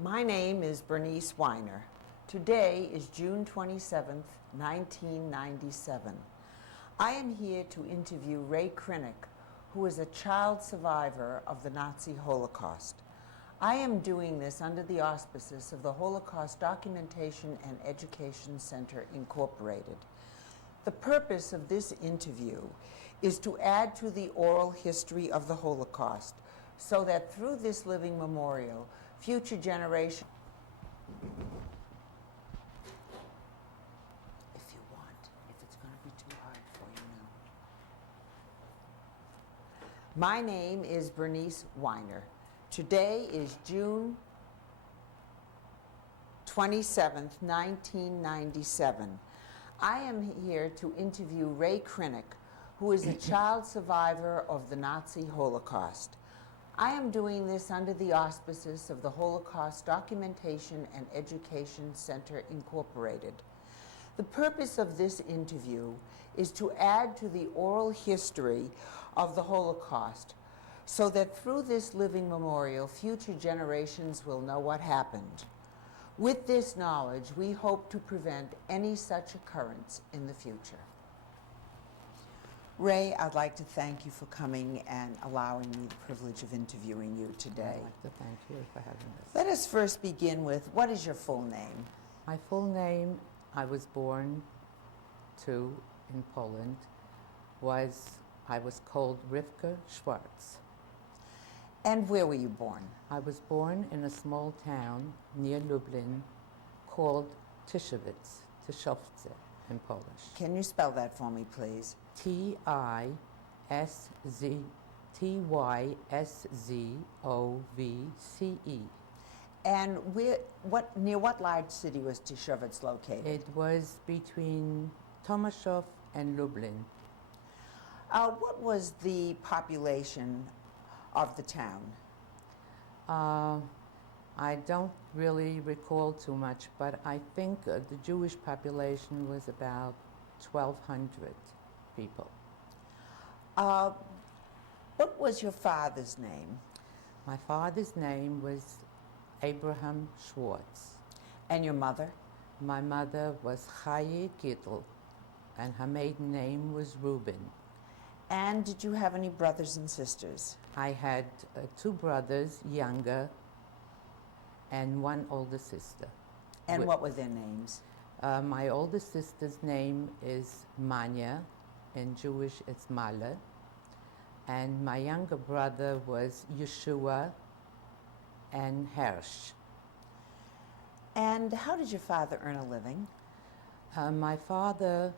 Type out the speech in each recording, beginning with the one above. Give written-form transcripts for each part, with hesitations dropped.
My name is Bernice Weiner. Today is June 27th, 1997. I am here to interview Rae Krinick, who is a child survivor of the Nazi Holocaust. I am doing this under the auspices of the Holocaust Documentation and Education Center, Incorporated. The purpose of this interview is to add to the oral history of the Holocaust so that through this living memorial, future generations, if you want, if it's going to be too hard for you now. My name is Bernice Weiner. Today is June 27th, 1997. I am here to interview Rae Krinick, who is a child survivor of the Nazi Holocaust. I am doing this under the auspices of the Holocaust Documentation and Education Center, Incorporated. The purpose of this interview is to add to the oral history of the Holocaust so that through this living memorial, future generations will know what happened. With this knowledge, we hope to prevent any such occurrence in the future. Rae, I'd like to thank you for coming and allowing me the privilege of interviewing you today. I'd like to thank you for having us. Let us first begin with, what is your full name? My full name, I was born to in Poland, I was called Rivka Schwartz. And where were you born? I was born in a small town near Lublin called Tyszowce in Polish. Can you spell that for me, please? Tyszowce. And near what large city was Tyszowce located? It was between Tomaszów and Lublin. What was the population of the town? I don't really recall too much, but I think the Jewish population was about 1,200 people. What was your father's name? My father's name was Abraham Schwartz. And your mother? My mother was Rae Krinick, and her maiden name was Reuben. And did you have any brothers and sisters? I had two brothers, younger, and one older sister. And what were their names? My older sister's name is Manya. In Jewish, it's Male. And my younger brother was Yeshua and Hersh. And how did your father earn a living? My father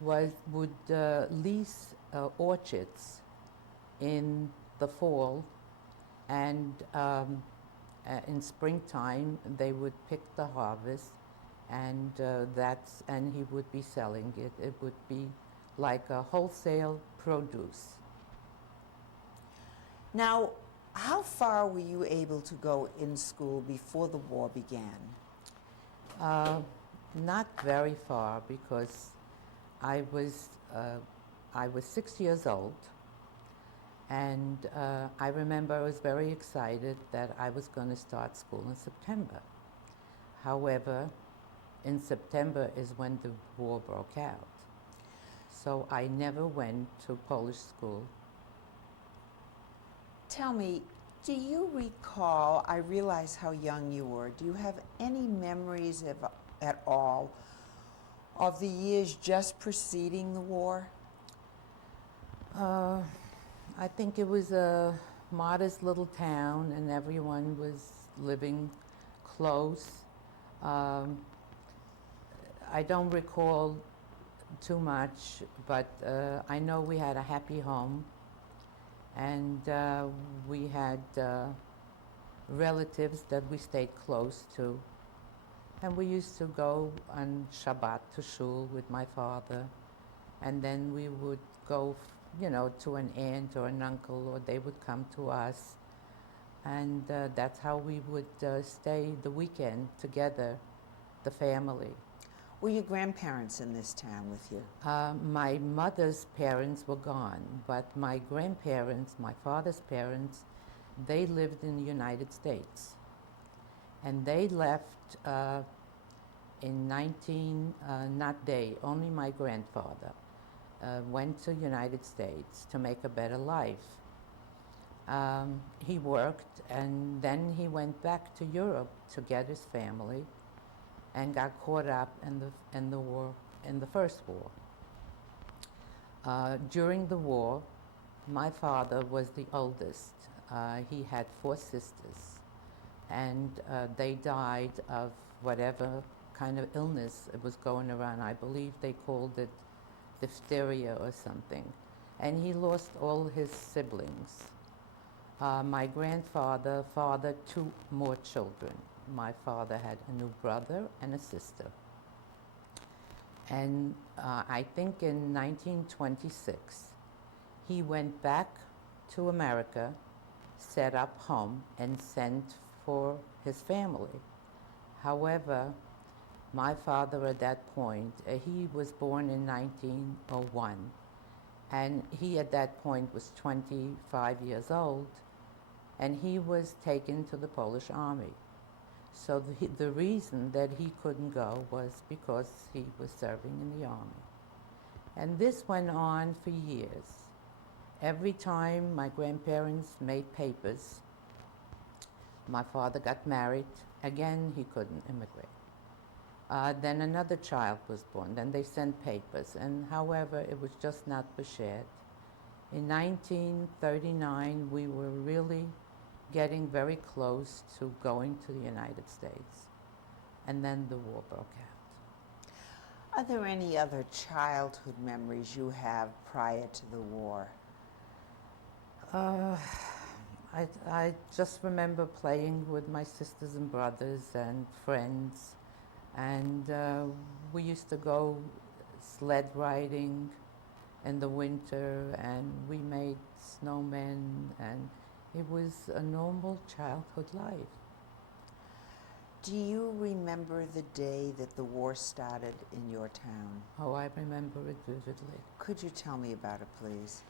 would lease orchards in the fall, and in springtime they would pick the harvest, and he would be selling it. It would be like a wholesale produce. Now, how far were you able to go in school before the war began? Not very far, because I was 6 years old, and I remember I was very excited that I was going to start school in September. However, in September is when the war broke out. So I never went to Polish school. Tell me, do you recall, I realize how young you were, do you have any memories at all of the years just preceding the war? I think it was a modest little town and everyone was living close. I don't recall too much, but I know we had a happy home, and we had relatives that we stayed close to. And we used to go on Shabbat to shul with my father, and then we would go, to an aunt or an uncle, or they would come to us, and that's how we would stay the weekend together, the family. Were your grandparents in this town with you? My mother's parents were gone, but my grandparents, my father's parents, they lived in the United States. And they left in not they, only my grandfather went to United States to make a better life. He worked, and then he went back to Europe to get his family, and got caught up in the war, in the first war. During the war, my father was the oldest. He had 4 sisters, and they died of whatever kind of illness it was going around. I believe they called it diphtheria or something. And he lost all his siblings. My grandfather fathered 2 more children. My father had a new brother and a sister. And I think in 1926, he went back to America, set up home, and sent for his family. However, my father at that point, he was born in 1901, and he at that point was 25 years old, and he was taken to the Polish army. So the reason that he couldn't go was because he was serving in the army. And this went on for years. Every time my grandparents made papers, my father got married, again he couldn't immigrate. Then another child was born, then they sent papers, and however, it was just not shared. In 1939, we were really getting very close to going to the United States, and then the war broke out. Are there any other childhood memories you have prior to the war? I just remember playing with my sisters and brothers and friends, and we used to go sled riding in the winter, and we made snowmen, and it was a normal childhood life. Do you remember the day that the war started in your town? Oh, I remember it vividly. Could you tell me about it, please?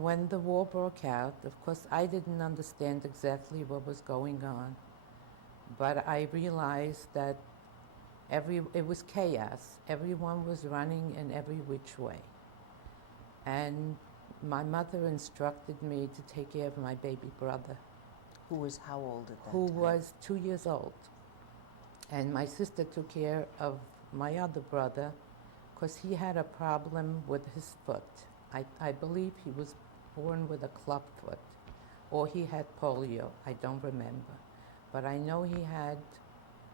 When the war broke out, of course, I didn't understand exactly what was going on, but I realized that it was chaos. Everyone was running in every which way. And my mother instructed me to take care of my baby brother. Who was how old at that who time? was 2 years old. And my sister took care of my other brother because he had a problem with his foot. I believe he was born with a club foot, or he had polio, I don't remember. But I know he had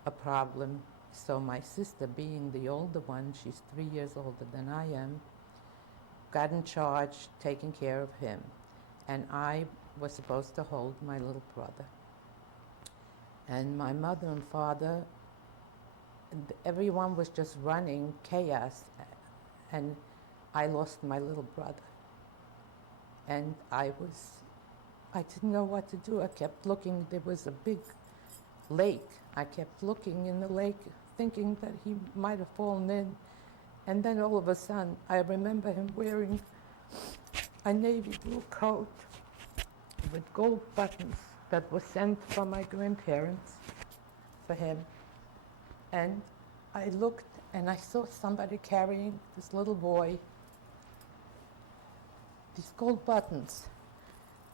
a problem, so my sister, being the older one, she's 3 years older than I am, got in charge taking care of him. And I was supposed to hold my little brother. And my mother and father, everyone was just running chaos, and I lost my little brother. And I didn't know what to do. I kept looking. There was a big lake. I kept looking in the lake, thinking that he might have fallen in. And then all of a sudden, I remember him wearing a navy blue coat with gold buttons that was sent from my grandparents for him. And I looked and I saw somebody carrying this little boy, these gold buttons.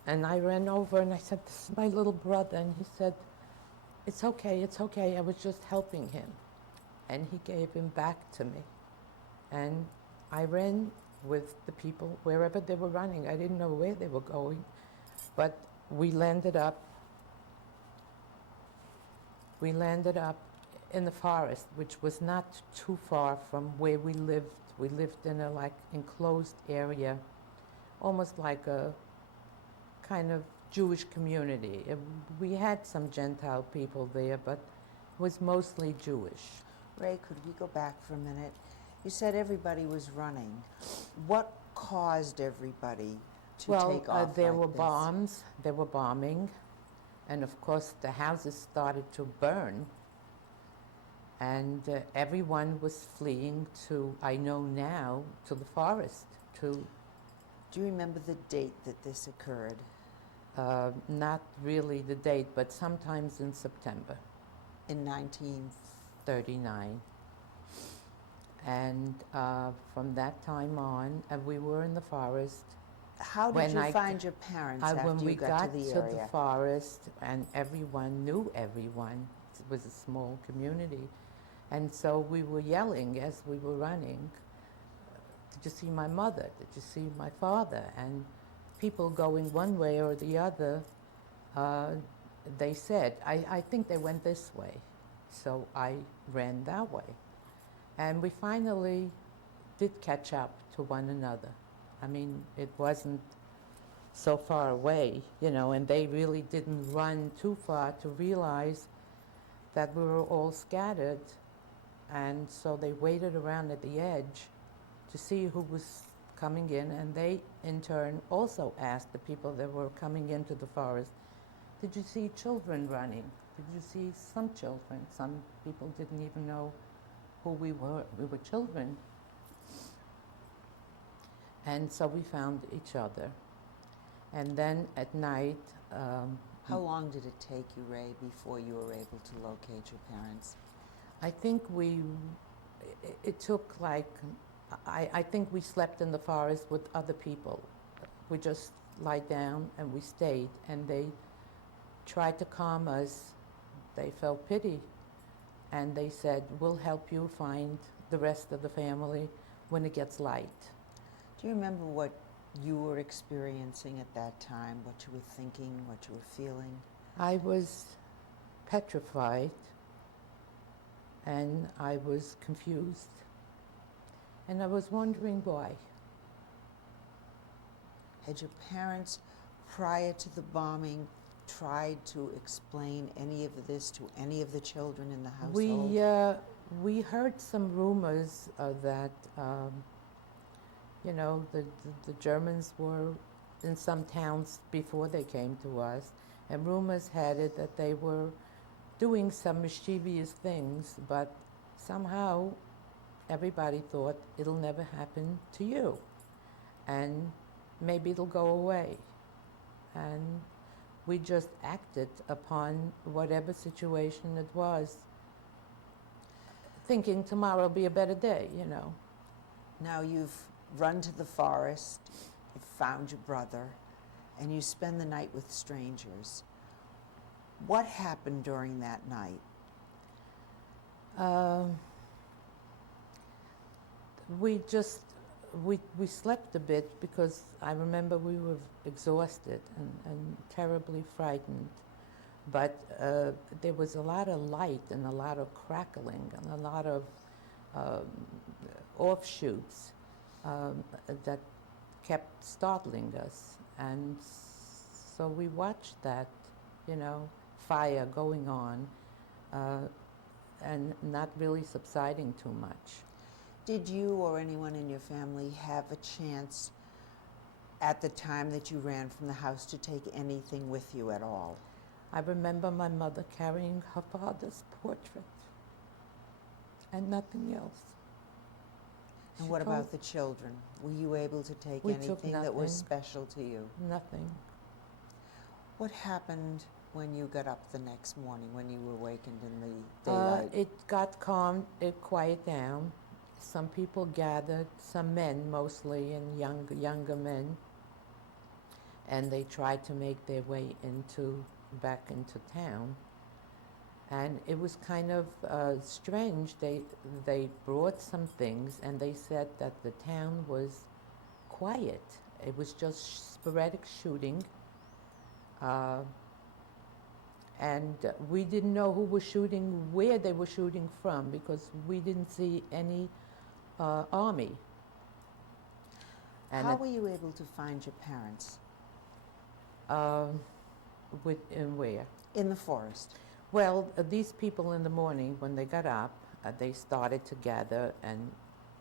And I ran over and I said, "This is my little brother." And he said, it's okay, I was just helping him." And he gave him back to me. And I ran with the people wherever they were running. I didn't know where they were going, but we landed up in the forest, which was not too far from where we lived. We lived in a enclosed area, almost like a kind of Jewish community. We had some Gentile people there, but it was mostly Jewish. Ray, could we go back for a minute? You said everybody was running. What caused everybody to take off there like were this? bombs, there were bombing, and of course the houses started to burn, and everyone was fleeing to, I know now, to the forest. Do you remember the date that this occurred? Not really the date, but sometimes in September. In 19... 39. And from that time on, we were in the forest. How did you find your parents after you got to the area? When we got to the forest, and everyone knew everyone, it was a small community, and so we were yelling as we were running, "Did you see my mother? Did you see my father?" And people going one way or the other, they said, I think they went this way. So I ran that way. And we finally did catch up to one another. I mean, it wasn't so far away, you know, and they really didn't run too far to realize that we were all scattered. And so they waited around at the edge to see who was coming in, and they in turn also asked the people that were coming into the forest, "Did you see children running? Did you see some children?" Some people didn't even know who we were. We were children. And so we found each other. And then at night... How long did it take you, Rae, before you were able to locate your parents? I think it took like, I think we slept in the forest with other people. We just lie down and we stayed, and they tried to calm us. They felt pity, and they said, "We'll help you find the rest of the family when it gets light." Do you remember what you were experiencing at that time, what you were thinking, what you were feeling? I was petrified, and I was confused, and I was wondering why. Had your parents, prior to the bombing, tried to explain any of this to any of the children in the household? We heard some rumors that, you know, the Germans were in some towns before they came to us, and rumors had it that they were doing some mischievous things, but somehow everybody thought it'll never happen to you, and maybe it'll go away. And we just acted upon whatever situation it was, thinking tomorrow will be a better day, you know. Now you've run to the forest, you've found your brother, and you spend the night with strangers. What happened during that night? We slept a bit because I remember we were exhausted and terribly frightened. But there was a lot of light and a lot of crackling and a lot of offshoots that kept startling us. And so we watched that, you know, fire going on and not really subsiding too much. Did you or anyone in your family have a chance at the time that you ran from the house to take anything with you at all? I remember my mother carrying her father's portrait and nothing else. And what about the children? Were you able to take anything that was special to you? Nothing. What happened when you got up the next morning, when you were awakened in the daylight? It got calm, it quieted down. Some people gathered, some men mostly, and younger men, and they tried to make their way back into town. And it was kind of strange. They brought some things, and they said that the town was quiet. It was just sporadic shooting. And we didn't know who was shooting, where they were shooting from, because we didn't see any army. And how were you able to find your parents? In where? In the forest. Well, these people in the morning, when they got up, they started to gather and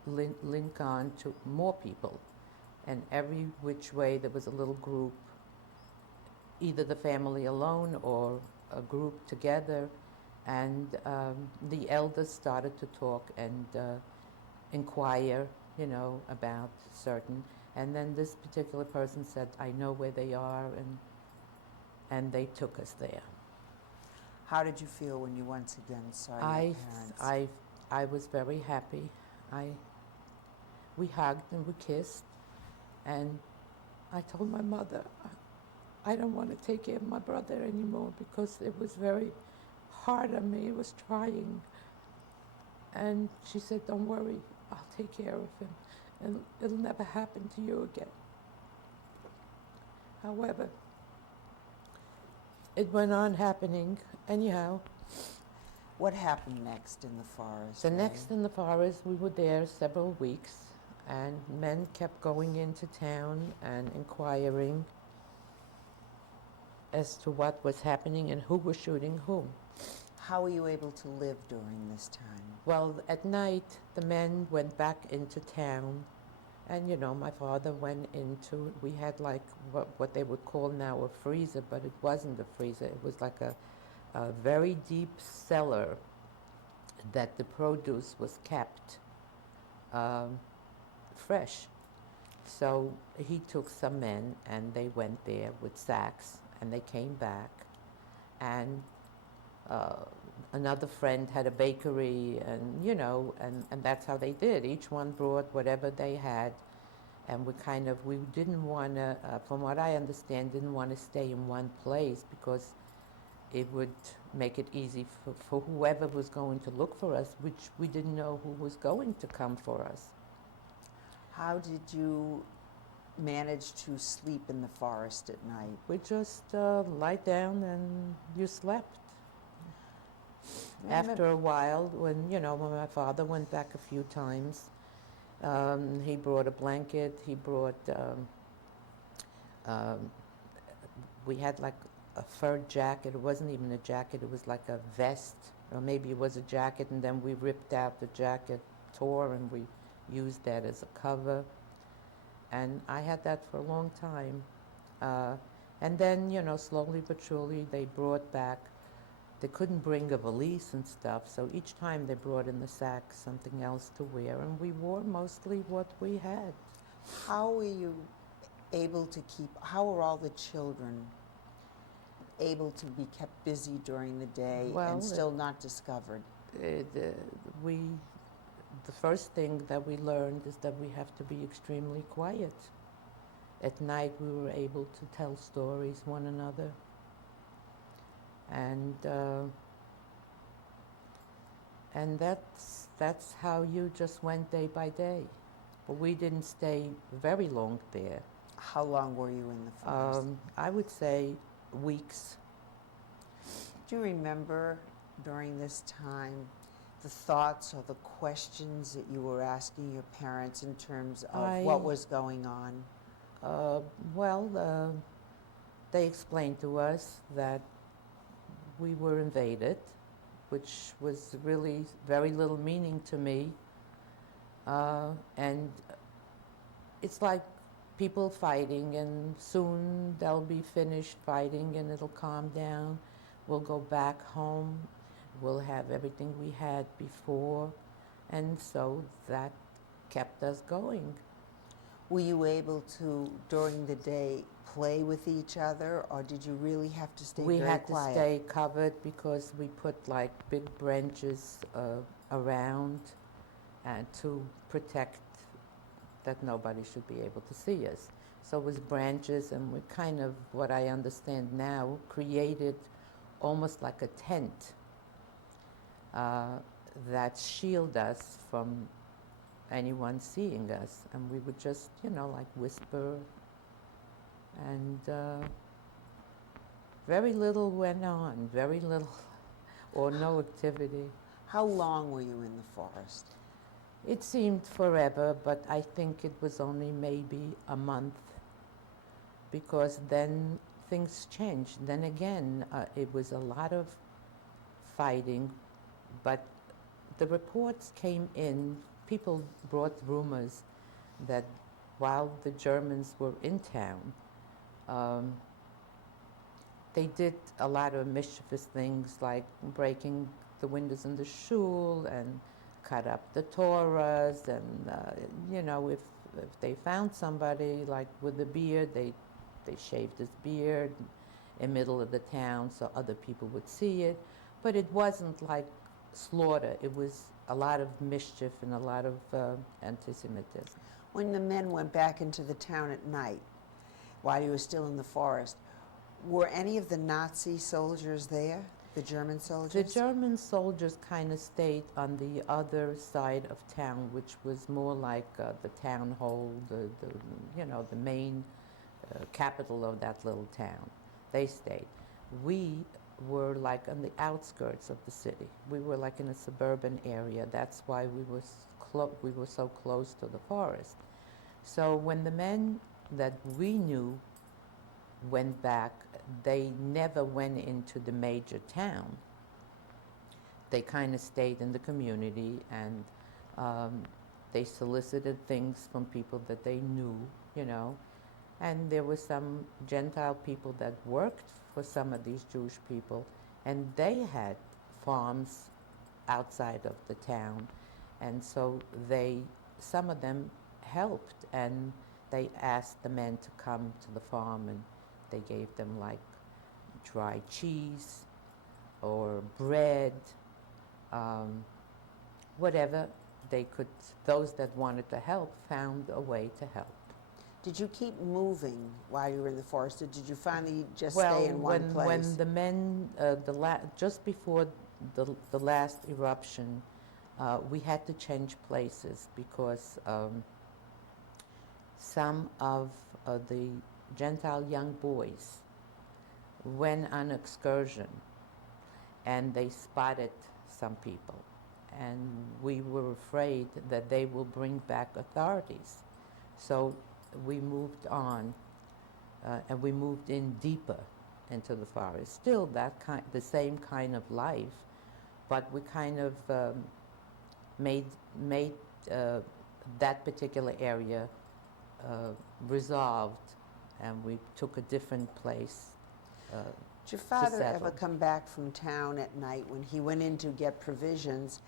link on to more people. And every which way there was a little group, either the family alone or a group together. And the elders started to talk and inquire, you know, about certain. And then this particular person said, "I know where they are," and they took us there. How did you feel when you once again saw your I, parents? I was very happy. We hugged and we kissed, and I told my mother, I don't want to take care of my brother anymore because it was very hard on me. It was trying. And she said, don't worry, I'll take care of him, and it'll never happen to you again. However, it went on happening anyhow. What happened next in the forest? The Rae? next in the forest, we were there several weeks, and men kept going into town and inquiring as to what was happening and who was shooting whom. How were you able to live during this time? Well, at night, the men went back into town, and my father went into, we had like what they would call now a freezer, but it wasn't a freezer. It was like a very deep cellar that the produce was kept fresh. So he took some men, and they went there with sacks, and they came back, and another friend had a bakery, and and that's how they did. Each one brought whatever they had, and we didn't want to, from what I understand, didn't want to stay in one place because it would make it easy for whoever was going to look for us, which we didn't know who was going to come for us. How did you manage to sleep in the forest at night? We just lie down and you slept. After a while, when my father went back a few times, he brought a blanket, he brought, we had like a fur jacket. It wasn't even a jacket, it was like a vest, or maybe it was a jacket, and then we ripped out the jacket, tore, and we used that as a cover. And I had that for a long time. And then, slowly but surely, they brought back, they couldn't bring a valise and stuff, so each time they brought in the sack something else to wear, and we wore mostly what we had. How were you able to how were all the children able to be kept busy during the day and still not discovered? The first thing that we learned is that we have to be extremely quiet. At night we were able to tell stories one another, and that's how you just went day by day. But we didn't stay very long there. How long were you in the forest? I would say weeks. Do you remember during this time the thoughts or the questions that you were asking your parents in terms of what was going on? They explained to us that we were invaded, which was really very little meaning to me. And it's like people fighting, and soon they'll be finished fighting and it'll calm down. We'll go back home. We'll have everything we had before. And so that kept us going. Were you able to, during the day, play with each other, or did you really have to stay very quiet? We had to stay covered because we put like big branches around and to protect that nobody should be able to see us. So it was branches, and we kind of, what I understand now, created almost like a tent that shield us from anyone seeing us, and we would just, like whisper, and very little went on, very little or no activity. How long were you in the forest? It seemed forever, but I think it was only maybe a month, because then things changed. Then again, it was a lot of fighting, but the reports came in. People brought rumors that while the Germans were in town, they did a lot of mischievous things, like breaking the windows in the shul and cut up the Torahs, and if they found somebody like with a beard, they shaved his beard, in the middle of the town so other people would see it. But it wasn't like slaughter. It was a lot of mischief and a lot of anti-Semitism. When the men went back into the town at night, while you were still in the forest, were any of the Nazi soldiers there, the German soldiers? The German soldiers kind of stayed on the other side of town, which was more like the town hall, the main capital of that little town. They stayed. We were like on the outskirts of the city. We were like in a suburban area. That's why we were so close to the forest. So when the men that we knew went back, they never went into the major town. They kind of stayed in the community, and they solicited things from people that they knew, and there were some Gentile people that worked for some of these Jewish people, and they had farms outside of the town, and so some of them helped, and they asked the men to come to the farm, and they gave them like dry cheese or bread, whatever they could. Those that wanted to help found a way to help. Did you keep moving while you were in the forest, or did you finally just stay in one place? When the men, just before the last eruption, we had to change places because some of the Gentile young boys went on an excursion, and they spotted some people, and we were afraid that they will bring back authorities. So we moved on, and we moved in deeper into the forest. Still the same kind of life, but we kind of made that particular area resolved, and we took a different place. Did your father ever come back from town at night when he went in to get provisions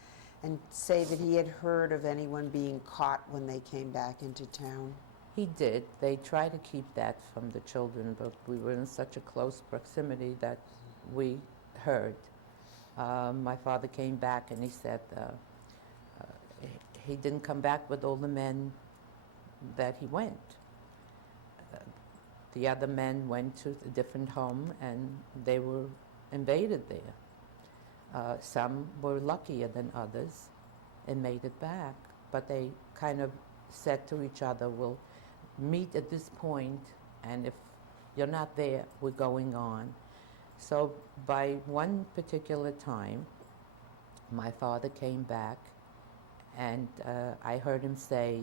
and say that he had heard of anyone being caught when they came back into town? He did. They tried to keep that from the children, but we were in such a close proximity that we heard. My father came back and he said he didn't come back with all the men that he went. The other men went to a different home, and they were invaded there. Some were luckier than others and made it back, but they kind of said to each other, we'll meet at this point, and if you're not there, we're going on. So by one particular time, my father came back, and I heard him say,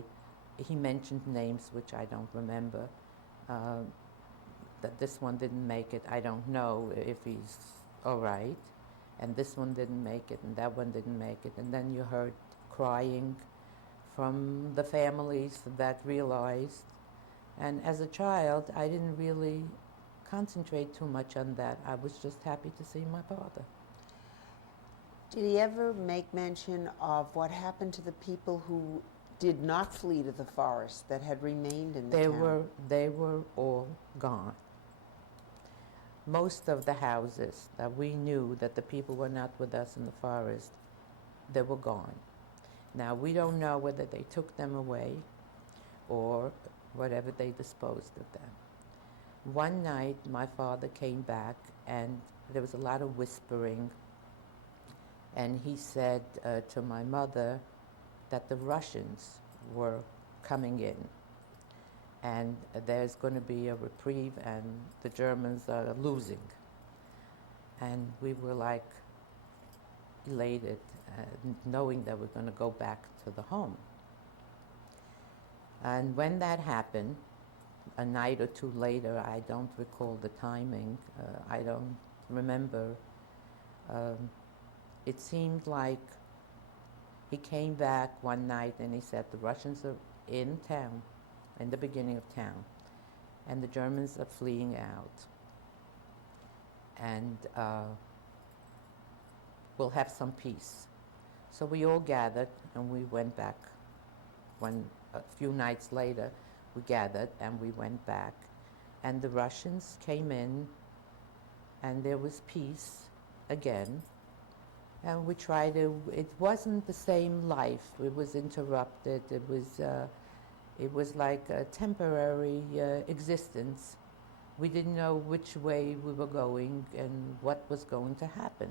he mentioned names which I don't remember, that this one didn't make it. I don't know if he's all right, and this one didn't make it, and that one didn't make it. And then you heard crying from the families that realized. And as a child, I didn't really concentrate too much on that. I was just happy to see my father. Did he ever make mention of what happened to the people who did not flee to the forest, that had remained in the town? They were all gone. Most of the houses that we knew that the people were not with us in the forest, they were gone. Now, we don't know whether they took them away or whatever they disposed of them. One night, my father came back, and there was a lot of whispering, and he said to my mother that the Russians were coming in, and there's going to be a reprieve, and the Germans are losing. And we were like elated, knowing that we're going to go back to the home. And when that happened, a night or two later, I don't recall the timing, I don't remember, it seemed like he came back one night and he said, the Russians are in town, in the beginning of town, and the Germans are fleeing out. And we'll have some peace. So we all gathered, and we went back. A few nights later, we gathered and we went back. And the Russians came in and there was peace again. And we tried to, it wasn't the same life. It was interrupted. It was like a temporary existence. We didn't know which way we were going and what was going to happen.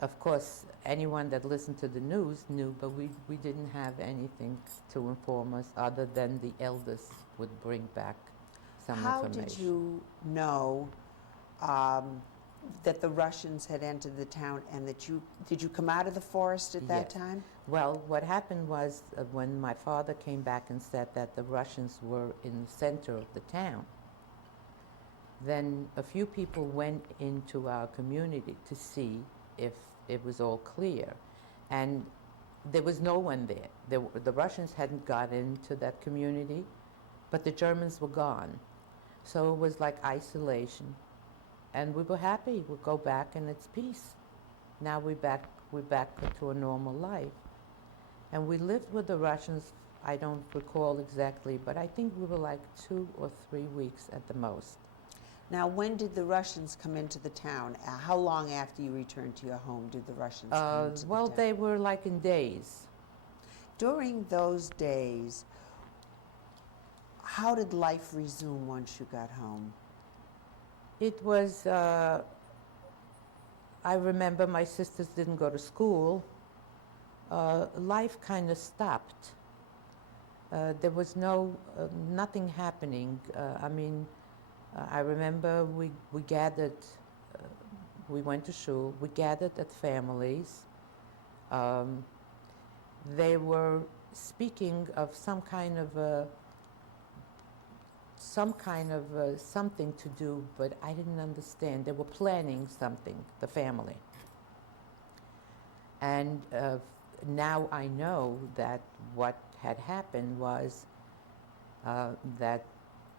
Of course, anyone that listened to the news knew, but we didn't have anything to inform us other than the elders would bring back some information. How did you know that the Russians had entered the town, and that did you come out of the forest at that time? Well, what happened was when my father came back and said that the Russians were in the center of the town, then a few people went into our community to see if it was all clear. And there was no one there. The Russians hadn't got into that community, but the Germans were gone. So it was like isolation. And we were happy. We'll go back and it's peace. Now we're back to a normal life. And we lived with the Russians, I don't recall exactly, but I think we were like 2 or 3 weeks at the most. Now, when did the Russians come into the town? How long after you returned to your home did the Russians come into the town? Well, they were like in days. During those days, how did life resume once you got home? It was, I remember my sisters didn't go to school. Life kind of stopped. There was nothing happening. I remember we gathered, we went to shul, we gathered at families. They were speaking of some kind of something to do, but I didn't understand. They were planning something, the family. And now I know that what had happened was that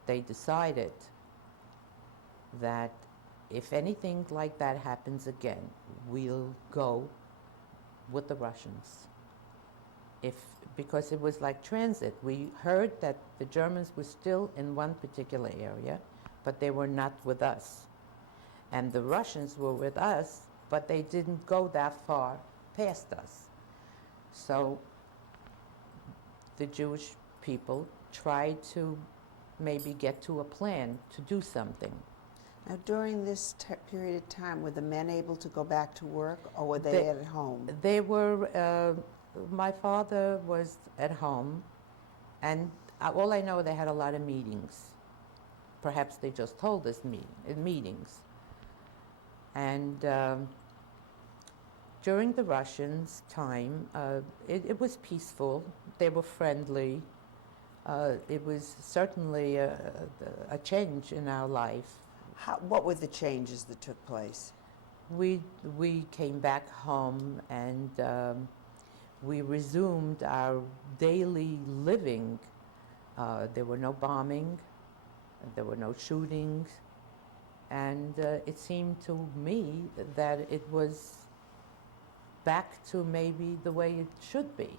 they decided that if anything like that happens again, we'll go with the Russians. Because it was like transit. We heard that the Germans were still in one particular area, but they were not with us. And the Russians were with us, but they didn't go that far past us. So the Jewish people tried to maybe get to a plan to do something. Now, during this period of time, were the men able to go back to work, or were they at home? They were, my father was at home, and all I know, they had a lot of meetings. Perhaps they just told us meetings. And during the Russians' time, it was peaceful. They were friendly. It was certainly a change in our life. What were the changes that took place? We came back home, and we resumed our daily living. There were no bombing, there were no shootings, and it seemed to me that it was back to maybe the way it should be.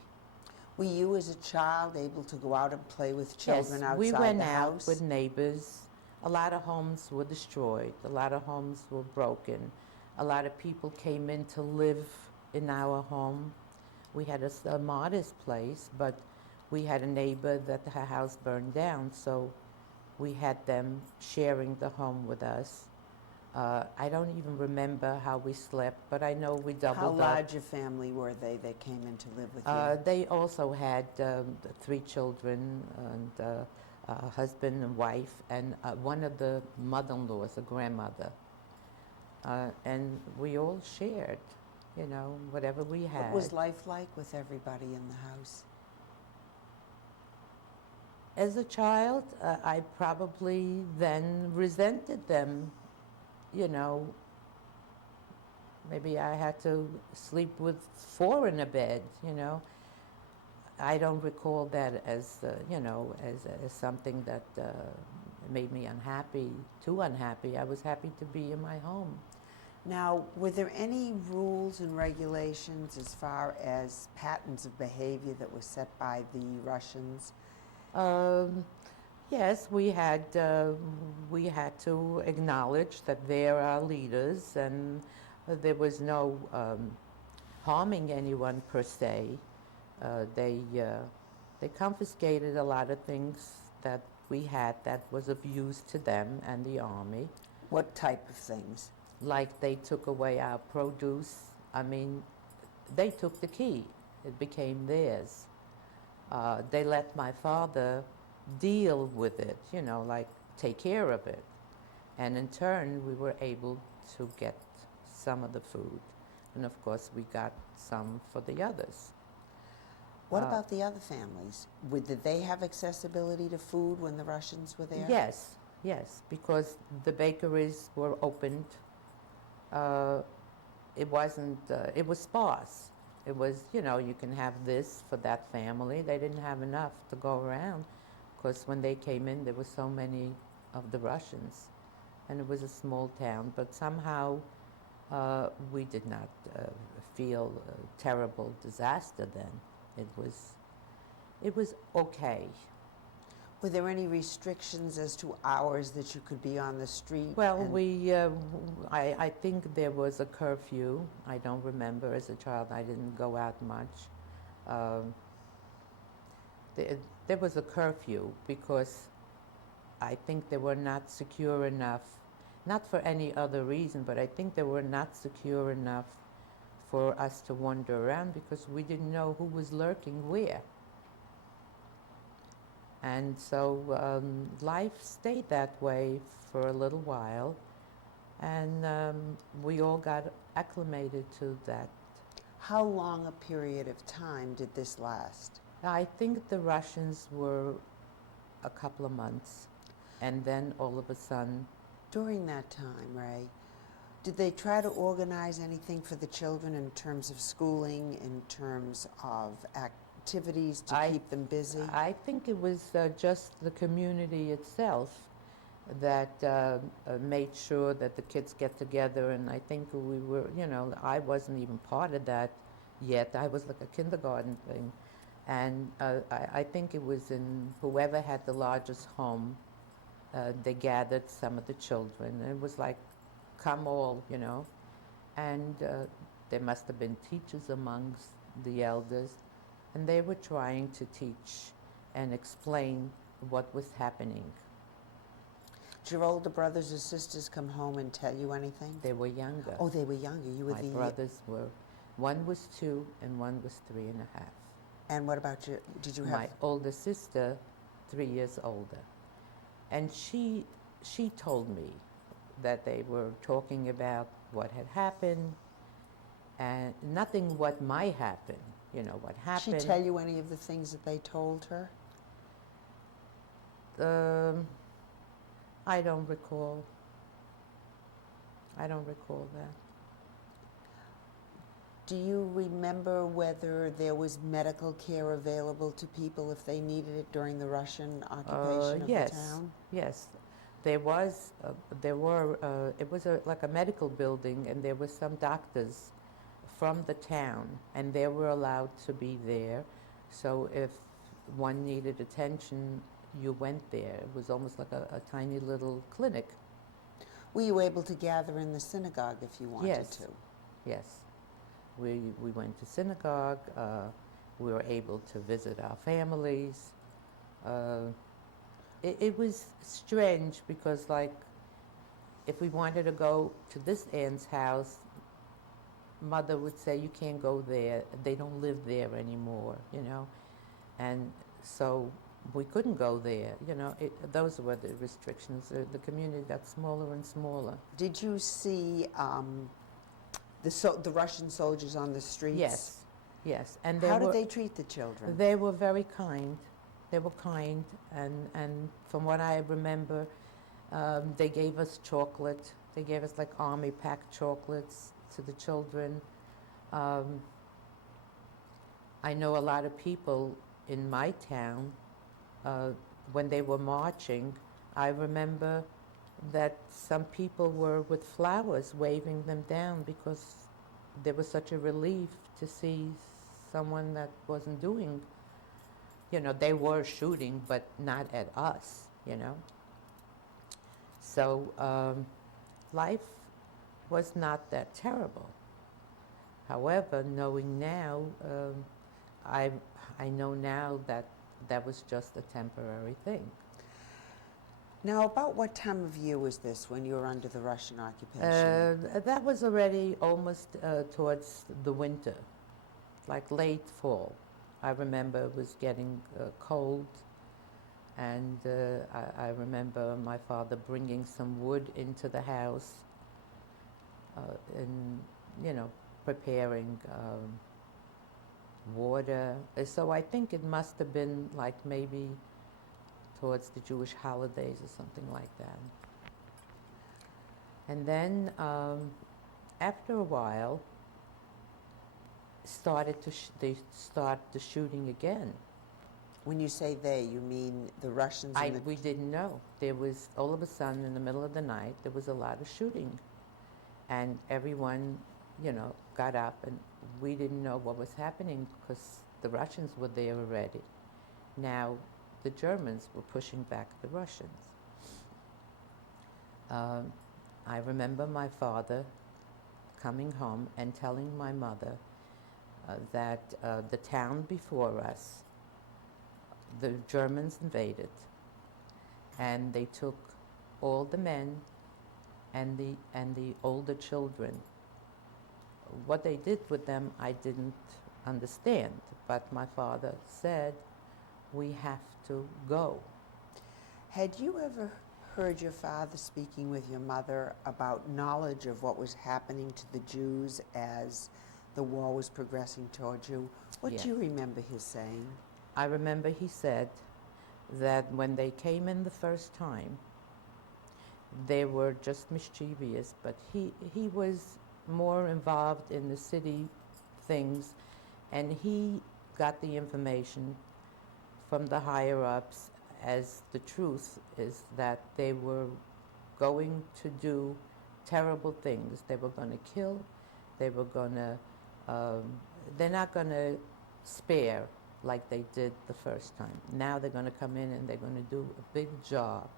Were you, as a child, able to go out and play with children outside the house? Yes, we went out with neighbors. A lot of homes were destroyed. A lot of homes were broken. A lot of people came in to live in our home. We had a modest place, but we had a neighbor that her house burned down, so we had them sharing the home with us. I don't even remember how we slept, but I know we doubled up. How large a family were they that came in to live with you? They also had 3 children, and a husband and wife, and one of the mother-in-laws, a grandmother. And we all shared, whatever we had. What was life like with everybody in the house? As a child, I probably then resented them. Maybe I had to sleep with 4 in a bed, I don't recall that as, as something that made me unhappy, too unhappy. I was happy to be in my home. Now, were there any rules and regulations as far as patterns of behavior that were set by the Russians? Yes, we had to acknowledge that they're our leaders, and there was no harming anyone per se. Uh, they uh, they confiscated a lot of things that we had that was of use to them and the army. What type of things? Like they took away our produce. I mean, they took the key. It became theirs. They let my father deal with it, you know, like take care of it. And in turn, we were able to get some of the food. And of course, we got some for the others. What about the other families? Did they have accessibility to food when the Russians were there? Yes, yes, because the bakeries were opened. It was sparse. It was, you know, you can have this for that family. They didn't have enough to go around. Because when they came in, there were so many of the Russians. And it was a small town, but somehow we did not feel a terrible disaster then. It was okay. Were there any restrictions as to hours that you could be on the street? Well, I think there was a curfew. I don't remember. As a child, I didn't go out much. There was a curfew because I think they were not secure enough, not for any other reason, but I think they were not secure enough for us to wander around because we didn't know who was lurking where. And so life stayed that way for a little while, and we all got acclimated to that. How long a period of time did this last? I think the Russians were a couple of months, and then all of a sudden. During that time, Rae, did they try to organize anything for the children in terms of schooling, in terms of activities to keep them busy? I think it was just the community itself that made sure that the kids get together, and I think we were, you know, I wasn't even part of that yet. I was like a kindergarten thing. And I think it was in whoever had the largest home, they gathered some of the children. And it was like, come all, you know. And there must have been teachers amongst the elders. And they were trying to teach and explain what was happening. Did your older brothers or sisters come home and tell you anything? They were younger. Oh, they were younger. You were My brothers were, one was 2 and one was 3.5. And what about you? Did you have? My older sister, 3 years older. And she told me that they were talking about what had happened and nothing what might happen, you know, what happened. Did she tell you any of the things that they told her? I don't recall. I don't recall that. Do you remember whether there was medical care available to people if they needed it during the Russian occupation of the town? Yes, there was. It was like a medical building, and there were some doctors from the town, and they were allowed to be there. So if one needed attention, you went there. It was almost like a tiny little clinic. Were you able to gather in the synagogue if you wanted to? Yes. We went to synagogue. We were able to visit our families. It was strange because, like, if we wanted to go to this aunt's house, Mother would say, you can't go there. They don't live there anymore, you know. And so we couldn't go there, you know. Those were the restrictions. The community got smaller and smaller. Did you see the Russian soldiers on the streets? Yes, yes. And how did they treat the children? They were very kind. They were kind, and from what I remember, they gave us chocolate. They gave us like army packed chocolates to the children. I know a lot of people in my town, when they were marching, I remember that some people were with flowers waving them down because there was such a relief to see someone that wasn't doing, you know, they were shooting, but not at us. you know. So life was not that terrible. However, knowing now, I, I know now that that was just a temporary thing. Now, about what time of year was this when you were under the Russian occupation? That was already almost towards the winter, like late fall. I remember it was getting cold, and I remember my father bringing some wood into the house and, you know, preparing water. So I think it must have been like maybe towards the Jewish holidays or something like that. And then after a while, they start the shooting again. When you say they, you mean the Russians? We didn't know. There was, all of a sudden, in the middle of the night, there was a lot of shooting. And everyone, you know, got up, and we didn't know what was happening because the Russians were there already. Now, the Germans were pushing back the Russians. I remember my father coming home and telling my mother that the town before us, the Germans invaded, and they took all the men and the older children. What they did with them, I didn't understand, but my father said, "We have to go." Had you ever heard your father speaking with your mother about knowledge of what was happening to the Jews as the war was progressing towards you? What Yes. do you remember his saying? I remember he said that when they came in the first time, they were just mischievous, but he was more involved in the city things, and he got the information from the higher-ups as the truth is that they were going to do terrible things. They were going to kill, they were going to, they're not going to spare like they did the first time. Now they're going to come in and they're going to do a big job.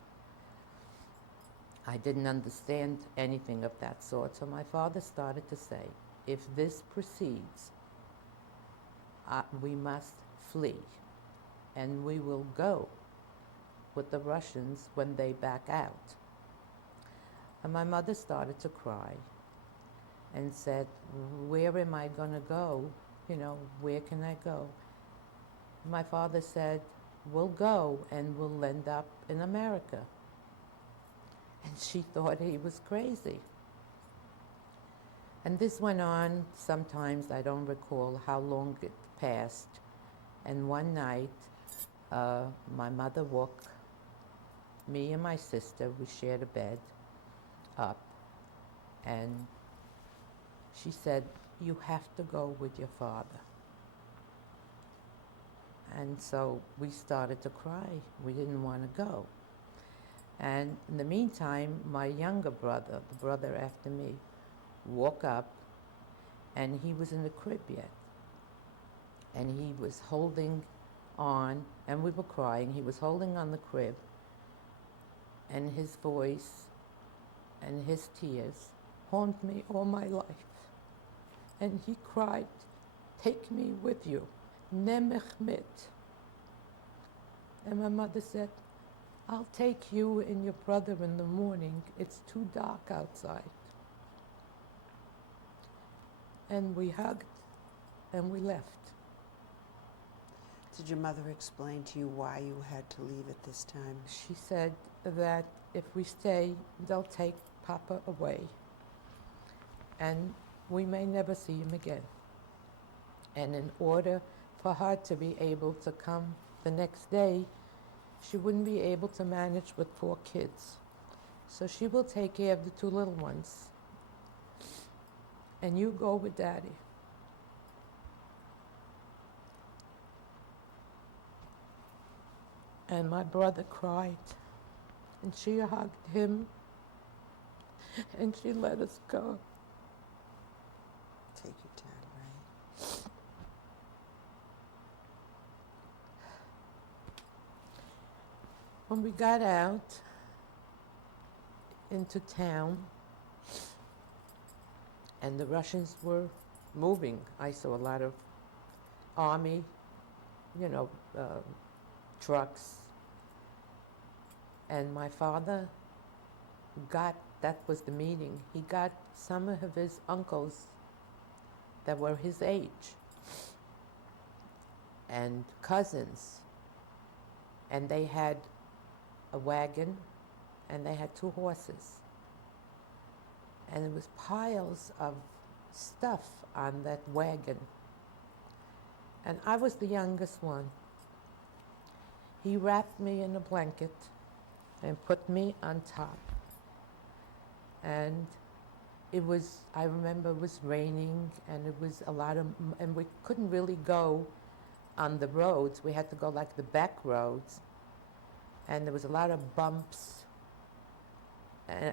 I didn't understand anything of that sort, so my father started to say, if this proceeds, we must flee, and we will go with the Russians when they back out. And my mother started to cry and said, where am I going to go? You know, where can I go? My father said, we'll go and we'll end up in America. And she thought he was crazy. And this went on sometimes, I don't recall how long it passed. And one night, my mother woke me and my sister, we shared a bed, up. And she said, you have to go with your father. And so we started to cry. We didn't want to go. And in the meantime, my younger brother, the brother after me, woke up, and he was in the crib yet. And he was holding on, and we were crying. He was holding on the crib, and his voice and his tears haunt me all my life. And he cried, take me with you, nemech mit. And my mother said, I'll take you and your brother in the morning. It's too dark outside. And we hugged and we left. Did your mother explain to you why you had to leave at this time? She said that if we stay, they'll take Papa away. And we may never see him again. And in order for her to be able to come the next day, she wouldn't be able to manage with 4 kids. So she will take care of the 2 little ones. And you go with Daddy. And my brother cried. And she hugged him. And she let us go. Take your time, right? When we got out into town and the Russians were moving, I saw a lot of army, you know, trucks. And my father that was the meeting, he got some of his uncles that were his age and cousins, and they had a wagon and they had 2 horses. And there was piles of stuff on that wagon. And I was the youngest one. He wrapped me in a blanket and put me on top. And I remember it was raining, and it was and we couldn't really go on the roads. We had to go like the back roads. And there was a lot of bumps.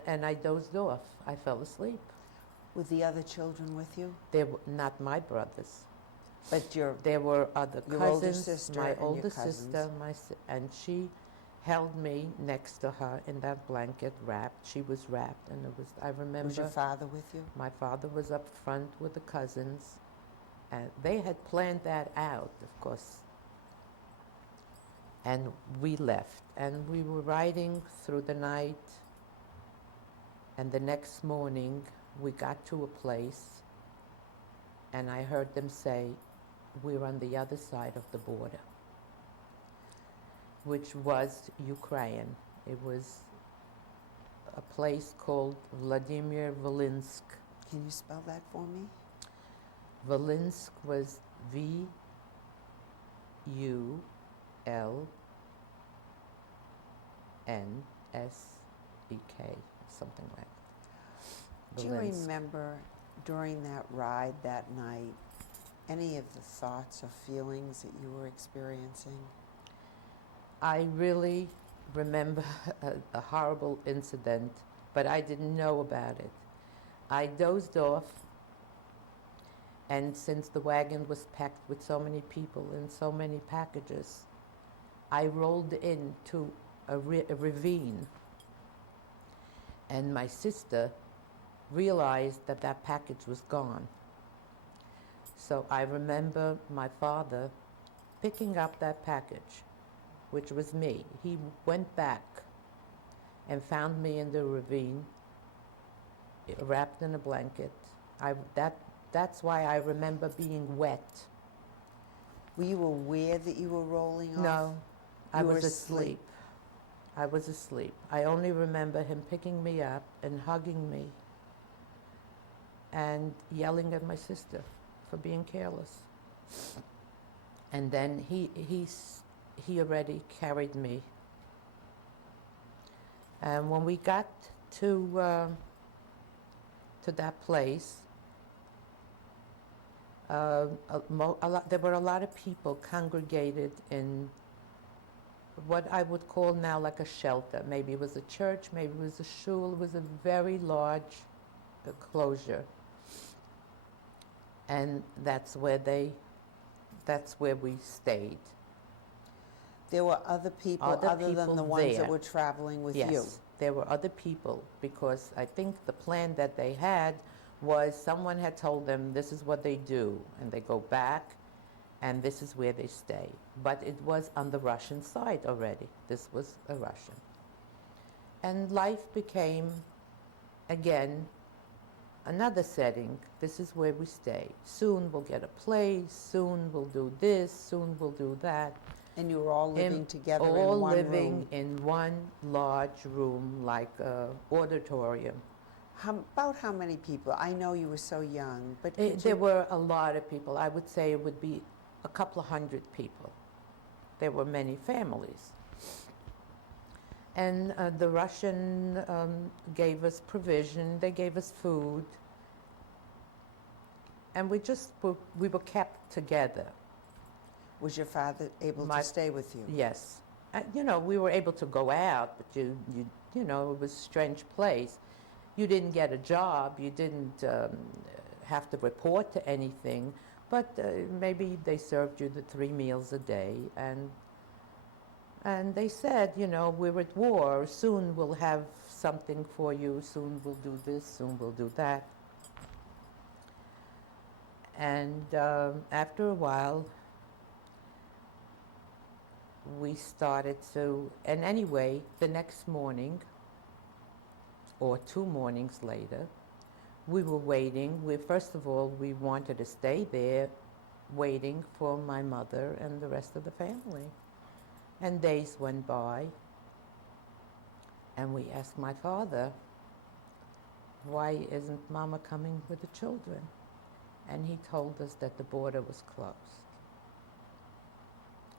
And I dozed off. I fell asleep. Were the other children with you? They were not my brothers. But there were other your cousins, older sister my and older your cousins. sister, and she held me next to her in that blanket, wrapped. She was wrapped, and I remember. Was your father with you? My father was up front with the cousins, and they had planned that out, of course. And we left, and we were riding through the night, and the next morning we got to a place, and I heard them say, we're on the other side of the border, which was Ukraine. It was a place called Vladimir Volinsk. Can you spell that for me? Volinsk was VULNSEK, something like that. Do you remember during that ride that night any of the thoughts or feelings that you were experiencing? I really remember a horrible incident, but I didn't know about it. I dozed off, and since the wagon was packed with so many people and so many packages, I rolled into a ravine, and my sister realized that that package was gone. So I remember my father picking up that package, which was me. He went back and found me in the ravine, wrapped in a blanket. That's why I remember being wet. Were you aware that you were rolling off? No, I You were was asleep. I was asleep. I only remember him picking me up and hugging me and yelling at my sister for being careless. And then he already carried me. And when we got to that place, there were a lot of people congregated in what I would call now like a shelter. Maybe it was a church, maybe it was a shul. It was a very large enclosure. And that's where we stayed. There were other people other than the ones that were traveling with you? Yes, there were other people, because I think the plan that they had was someone had told them this is what they do, and they go back, and this is where they stay. But it was on the Russian side already. This was a Russian. And life became, again, another setting. This is where we stay. Soon we'll get a place, soon we'll do this, soon we'll do that. And you were all living together in one room? All living in one large room, like an auditorium. About how many people? I know you were so young, but There were a lot of people. I would say it would be a couple of hundred people. There were many families. And the Russian gave us provision, they gave us food. And we were kept together. Was your father able to stay with you? Yes. We were able to go out, but it was a strange place. You didn't get a job, you didn't have to report to anything, but maybe they served you the 3 meals a day, and And they said, you know, we're at war. Soon we'll have something for you. Soon we'll do this. Soon we'll do that. And after a while, we started to, and anyway, the next morning, or 2 mornings later, we were waiting. First of all, we wanted to stay there waiting for my mother and the rest of the family. And days went by, and we asked my father, why isn't Mama coming with the children? And he told us that the border was closed.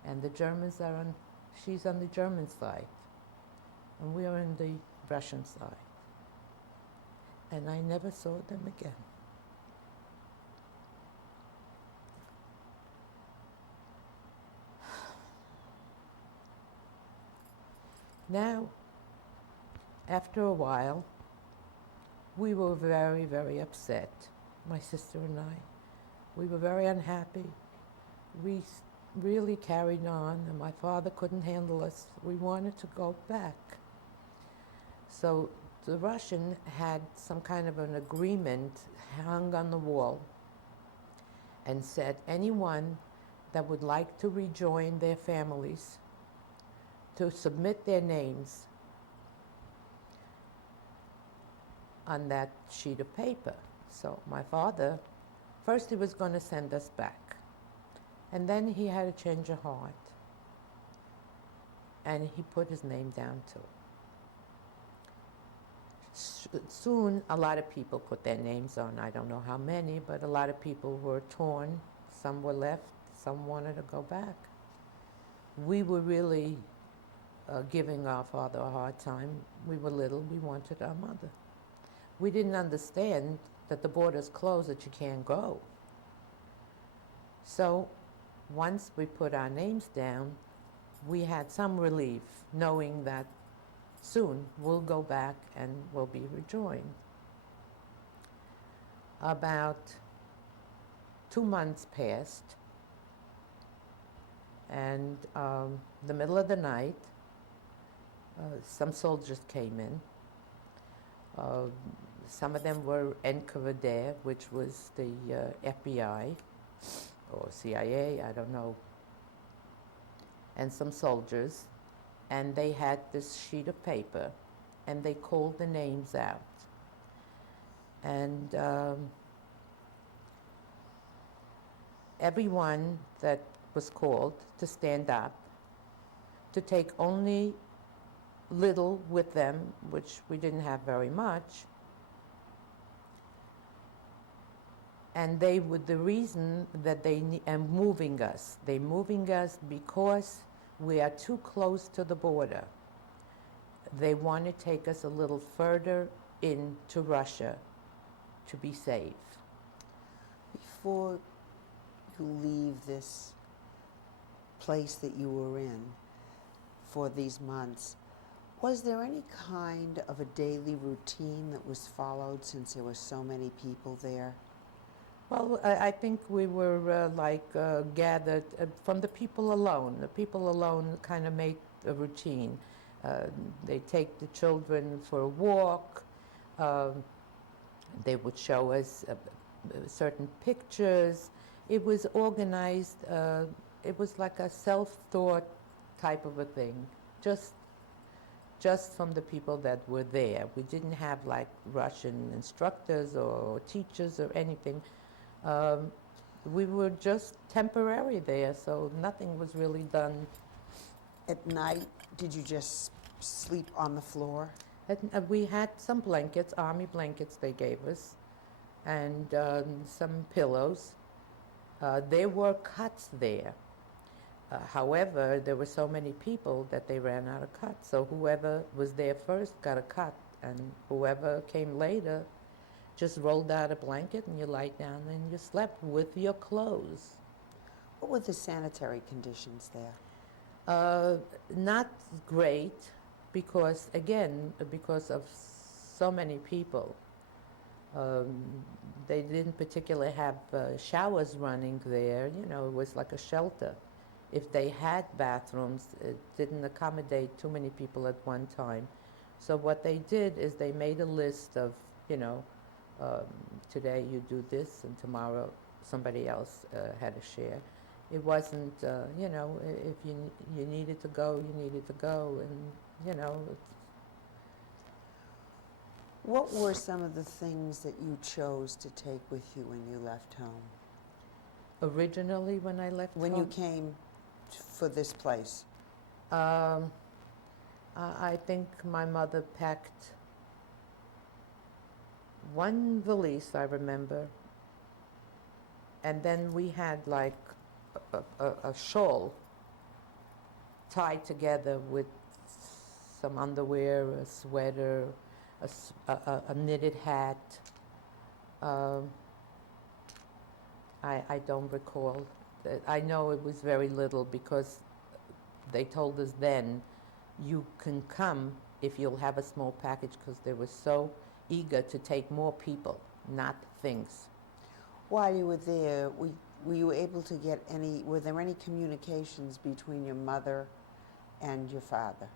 And the Germans are on, she's on the German side, and we are on the Russian side. And I never saw them again. Now, after a while, we were very, very upset, my sister and I. We were very unhappy. We really carried on, and my father couldn't handle us. We wanted to go back. So the Russian had some kind of an agreement hung on the wall and said anyone that would like to rejoin their families to submit their names on that sheet of paper. So my father, first he was going to send us back, and then he had a change of heart, and he put his name down too. Soon, a lot of people put their names on. I don't know how many, but a lot of people were torn. Some were left, some wanted to go back. We were really giving our father a hard time. We were little, we wanted our mother. We didn't understand that the border's closed, that you can't go. So once we put our names down, we had some relief, knowing that soon we'll go back and we'll be rejoined. About 2 months passed, and the middle of the night, some soldiers came in. Some of them were NKVD, which was the FBI or CIA, I don't know, and some soldiers, and they had this sheet of paper, and they called the names out. And everyone that was called to stand up, to take only little with them, which we didn't have very much. And they would, the reason that they're moving us because we are too close to the border. They want to take us a little further into Russia to be safe. Before you leave this place that you were in for these months, was there any kind of a daily routine that was followed since there were so many people there? Well, I think we were gathered from the people alone. The people alone kind of made a routine. They take the children for a walk. They would show us certain pictures. It was organized. It was like a self-taught type of a thing, just from the people that were there. We didn't have like Russian instructors or teachers or anything. We were just temporary there, so nothing was really done. At night, did you just sleep on the floor? We had some blankets, army blankets they gave us, and some pillows. There were cuts there. However, there were so many people that they ran out of cuts, so whoever was there first got a cut, and whoever came later just rolled out a blanket and you lie down and you slept with your clothes. What were the sanitary conditions there? Not great, because of so many people. They didn't particularly have showers running there. You know, it was like a shelter. if they had bathrooms, it didn't accommodate too many people at one time. So what they did is they made a list of, you know, um, today you do this and tomorrow somebody else had a share. It wasn't, you know, if you needed to go, you needed to go, and, you know. What were some of the things that you chose to take with you when you left home? Originally, when I left When home, you came for this place? I think my mother packed one valise, I remember, and then we had like a shawl tied together with some underwear, a sweater, a knitted hat. I don't recall. I know it was very little because they told us then, you can come if you'll have a small package, because they were so eager to take more people, not things. While you were there, were you able to get were there any communications between your mother and your father?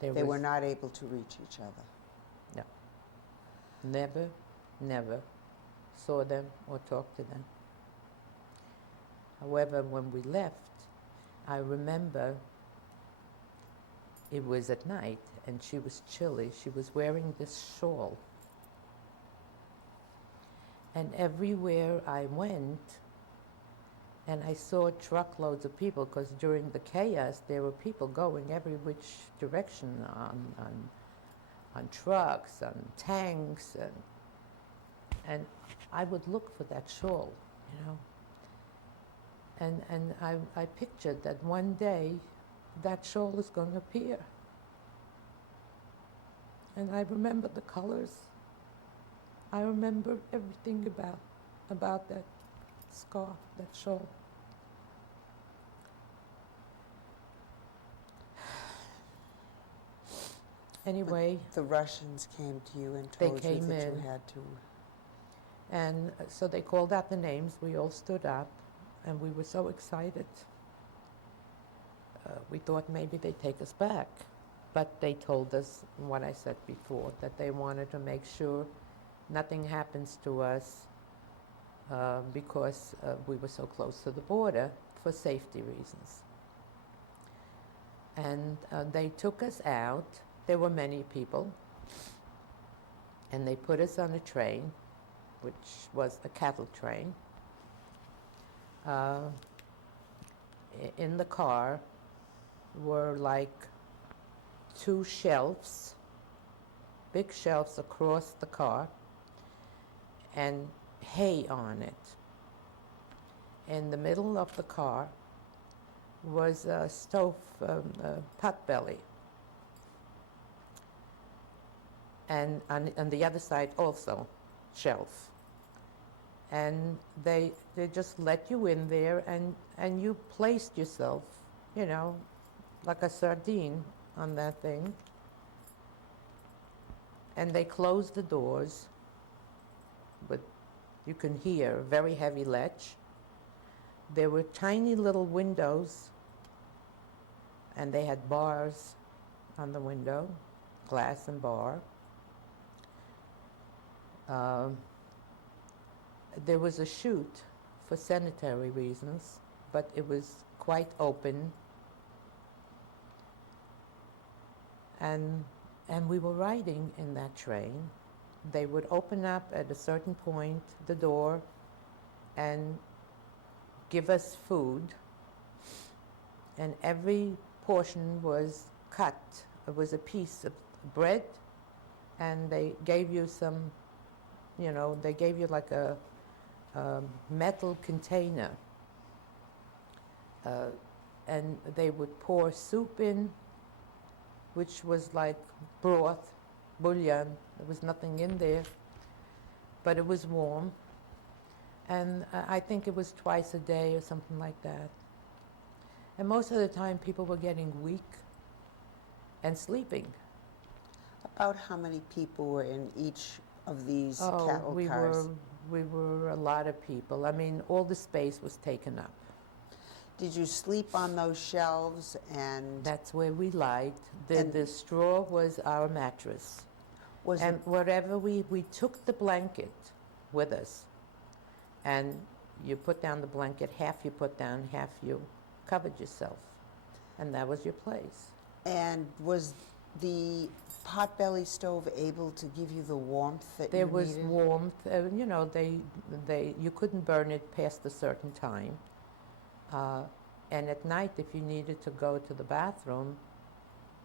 They were not able to reach each other? No. Never saw them or talked to them. However, when we left, I remember it was at night and she was chilly. She was wearing this shawl. And everywhere I went, and I saw truckloads of people, because during the chaos there were people going every which direction on trucks, on tanks, and I would look for that shawl, you know. And I pictured that one day that shawl is going to appear. And I remember the colors. I remember everything about that scarf, that shawl. Anyway, the Russians came to you and told you that you had to. And so they called out the names. We all stood up, and we were so excited. We thought maybe they'd take us back. But they told us, what I said before, that they wanted to make sure nothing happens to us because we were so close to the border, for safety reasons. And they took us out. There were many people. And they put us on a train, which was a cattle train. In the car were like 2 shelves, big shelves across the car, and hay on it. In the middle of the car was a stove, potbelly. And on the other side also, shelf. And they just let you in there, and you placed yourself, you know, like a sardine on that thing. And they closed the doors, but you can hear a very heavy latch. There were tiny little windows, and they had bars on the window, glass and bar. There was a chute for sanitary reasons, but it was quite open. And we were riding in that train. They would open up at a certain point the door and give us food. And every portion was cut. It was a piece of bread, and they gave you some, you know, they gave you like a metal container. And they would pour soup in, which was like broth, bouillon. There was nothing in there, but it was warm. And I think it was twice a day or something like that. And most of the time people were getting weak and sleeping. About how many people were in each of these cattle cars? We were a lot of people. I mean, all the space was taken up. Did you sleep on those shelves and That's where we lied. And- The straw was our mattress. was And it, whatever we took the blanket with us, and you put down the blanket, half you put down, half you covered yourself. And that was your place. and was the potbelly stove able to give you the warmth that There you was needed? warmth, you know, you couldn't burn it past a certain time. And at night, if you needed to go to the bathroom,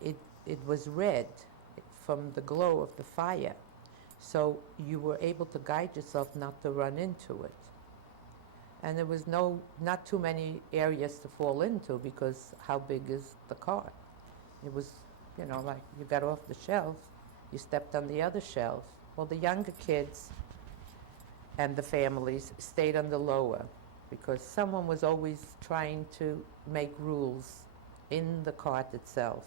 it was red from the glow of the fire. So you were able to guide yourself not to run into it. And there was not too many areas to fall into because how big is the cart? It was, you know, like you got off the shelf, you stepped on the other shelf. Well, the younger kids and the families stayed on the lower because someone was always trying to make rules in the cart itself.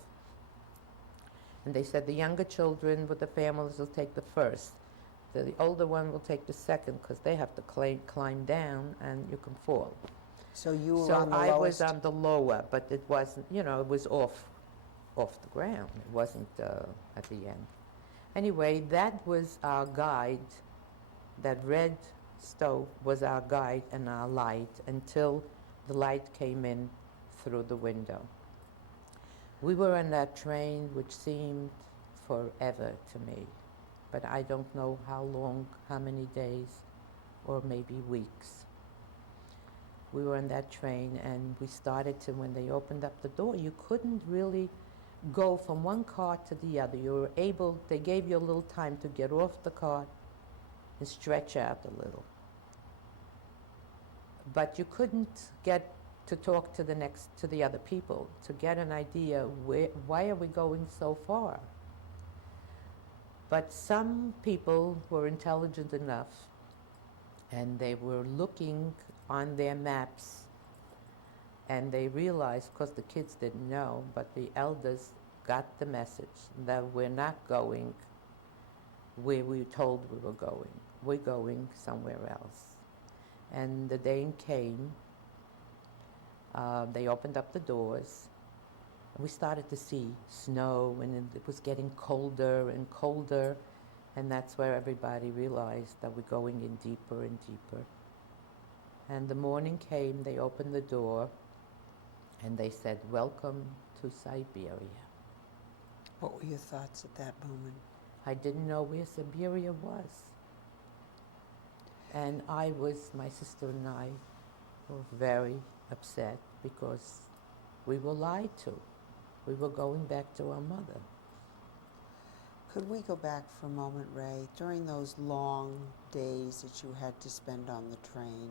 And they said the younger children with the families will take the first. The older one will take the second because they have to climb down and you can fall. So you were So on the I lowest? was on the lower, but it wasn't, you know, it was off the ground. It wasn't at the end. Anyway, that was our guide. That red stove was our guide and our light until the light came in through the window. We were on that train which seemed forever to me, but I don't know how long, how many days, or maybe weeks. We were on that train and we started to, when they opened up the door, you couldn't really go from one car to the other. You were able, they gave you a little time to get off the car and stretch out a little. But you couldn't get to talk to the other people, to get an idea why are we going so far? But some people were intelligent enough and they were looking on their maps and they realized, because the kids didn't know, but the elders got the message that we're not going where we were told we were going. We're going somewhere else. And the day came, they opened up the doors, and we started to see snow, and it was getting colder and colder, and that's where everybody realized that we're going in deeper and deeper. And the morning came, they opened the door, and they said, "Welcome to Siberia." What were your thoughts at that moment? I didn't know where Siberia was. And my sister and I were very upset because we were lied to. We were going back to our mother. Could we go back for a moment, Rae? During those long days that you had to spend on the train,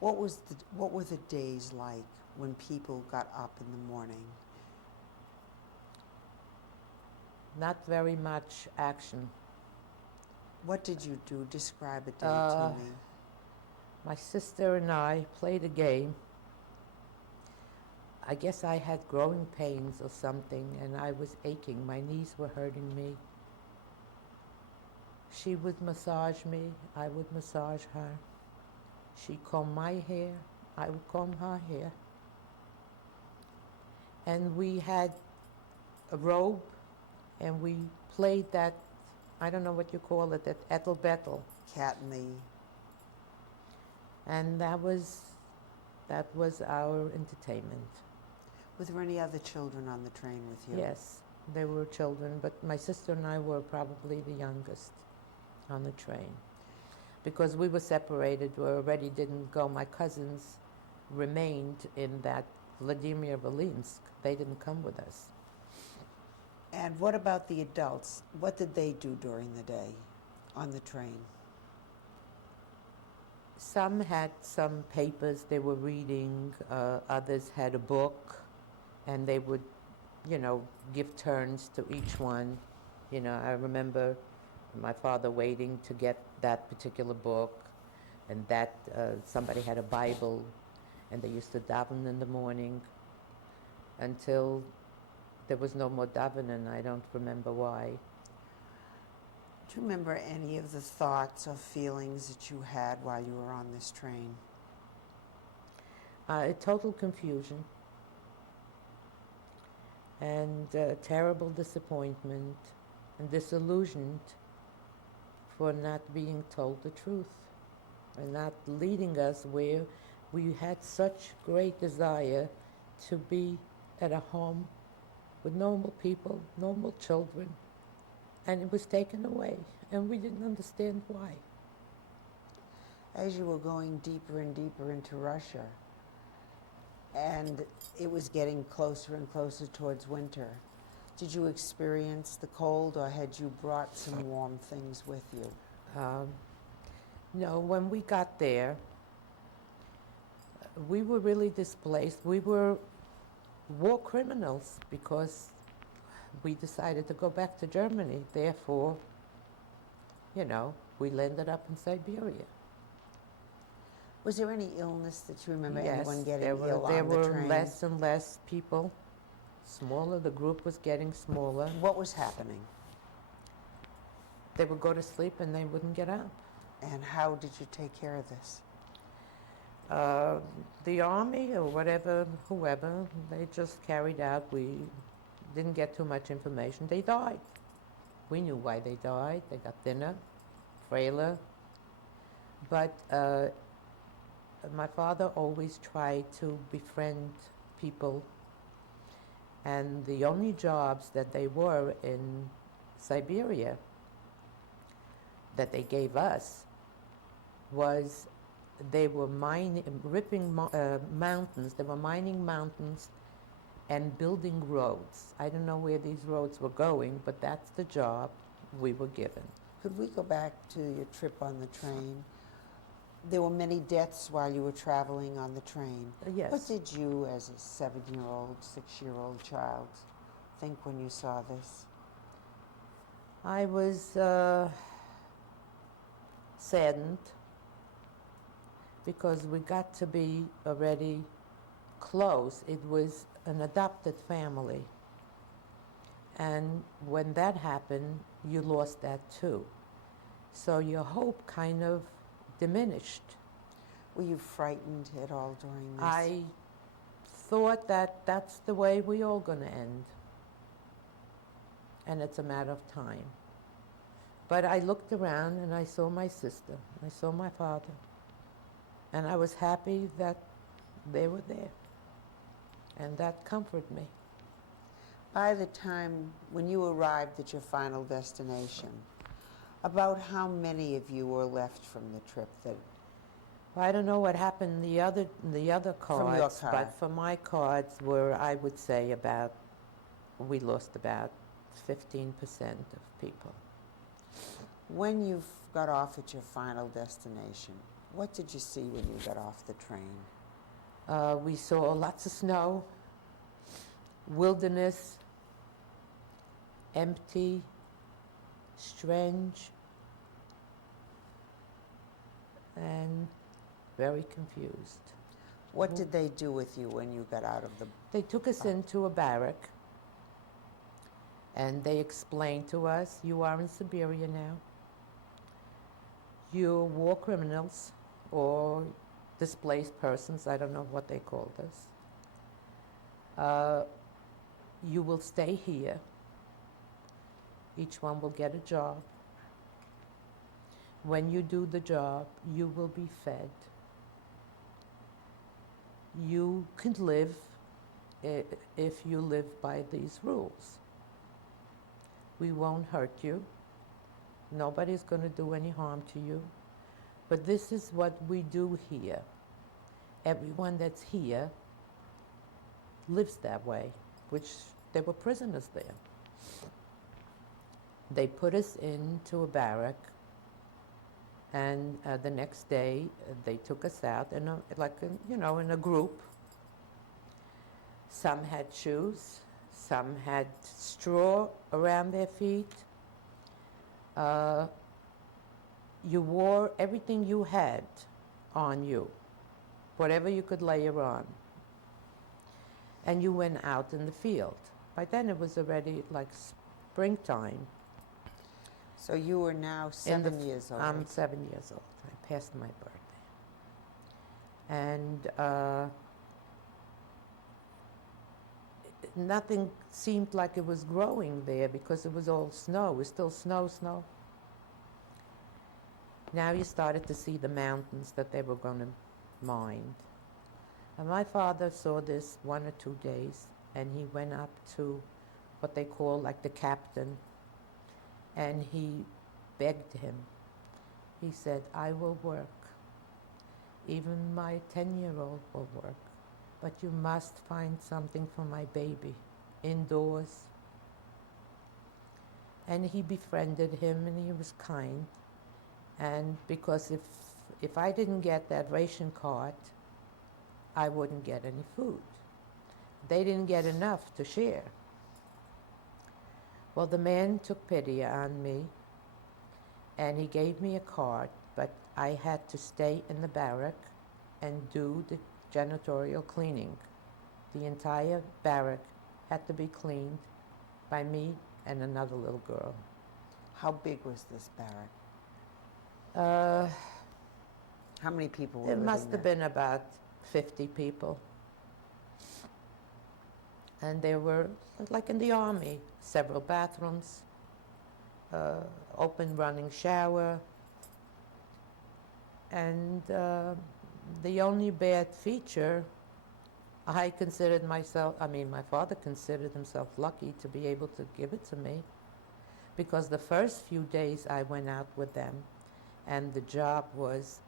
what were the days like when people got up in the morning? Not very much action. What did you do? Describe a day to me. My sister and I played a game. I guess I had growing pains or something, and I was aching. My knees were hurting me. She would massage me. I would massage her. She combed my hair. I would comb her hair. And we had a robe, and we played that, I don't know what you call it, that ettle bettle. Cat and the... And that was our entertainment. Were there any other children on the train with you? Yes, there were children, but my sister and I were probably the youngest on the train. Because we were separated, we already didn't go. My cousins remained in that Vladimir Volinsk. They didn't come with us. And what about the adults? What did they do during the day on the train? Some had some papers they were reading, others had a book, and they would, give turns to each one. I remember my father waiting to get that particular book, and that somebody had a Bible, and they used to daven in the morning until there was no more davening. I don't remember why. Do you remember any of the thoughts or feelings that you had while you were on this train? Total confusion and terrible disappointment and disillusioned for not being told the truth and not leading us where we had such great desire to be at a home with normal people, normal children, and it was taken away, and we didn't understand why. As you were going deeper and deeper into Russia, and it was getting closer and closer towards winter, did you experience the cold, or had you brought some warm things with you? No, when we got there, we were really displaced. We were war criminals because we decided to go back to Germany. Therefore, we landed up in Siberia. Was there any illness that you remember Yes, anyone getting there were, ill there on the were train? less and less people. Smaller, the group was getting smaller. What was happening? They would go to sleep and they wouldn't get up. And how did you take care of this? The army or whatever, whoever, they just carried out. We didn't get too much information. They died. We knew why they died. They got thinner, frailer. But my father always tried to befriend people, and the only jobs that they were in Siberia that they gave us was they were ripping mountains. They were mining mountains and building roads. I don't know where these roads were going, but that's the job we were given. Could we go back to your trip on the train? There were many deaths while you were traveling on the train. Yes. What did you, as a 7-year-old, 6-year-old child, think when you saw this? I was saddened because we got to be already close. It was an adopted family. And when that happened, you lost that too. So your hope kind of diminished. Were you frightened at all during this? I thought that that's the way we all going to end. And it's a matter of time. But I looked around and I saw my sister, I saw my father, and I was happy that they were there. And that comforted me. By the time when you arrived at your final destination, about how many of you were left from the trip? I don't know what happened in the other cards, From your card. but for my cards were, I would say, we lost about 15% of people. When you got off at your final destination, what did you see when you got off the train? We saw lots of snow, wilderness, empty, strange, and very confused. What did they do with you when you got out of the... They took us into a barrack, and they explained to us, you are in Siberia now. You're war criminals or displaced persons, I don't know what they called us. You will stay here. Each one will get a job. When you do the job, you will be fed. You can live if you live by these rules. We won't hurt you. Nobody's going to do any harm to you. But this is what we do here. Everyone that's here lives that way, which they were prisoners there. They put us into a barrack, and the next day they took us out in a group. Some had shoes, some had straw around their feet. You wore everything you had on you, whatever you could layer on. And you went out in the field. By then it was already like springtime. So you were now 7 years old. I'm 7 years old. I passed my birthday. And nothing seemed like it was growing there because it was all snow. It was still snow. Now you started to see the mountains that they were going to mine. And my father saw this 1 or 2 days, and he went up to what they call like the captain, and he begged him. He said, I will work. Even my 10-year-old will work. But you must find something for my baby indoors. And he befriended him, and he was kind. And because if I didn't get that ration card, I wouldn't get any food. They didn't get enough to share. Well, the man took pity on me, and he gave me a card, but I had to stay in the barrack and do the janitorial cleaning. The entire barrack had to be cleaned by me and another little girl. How big was this barrack? How many people were There living must have there? been about 50 people. And there were, like in the army, several bathrooms, open running shower, and the only bad feature, my father considered himself lucky to be able to give it to me, because the first few days I went out with them, and the job was,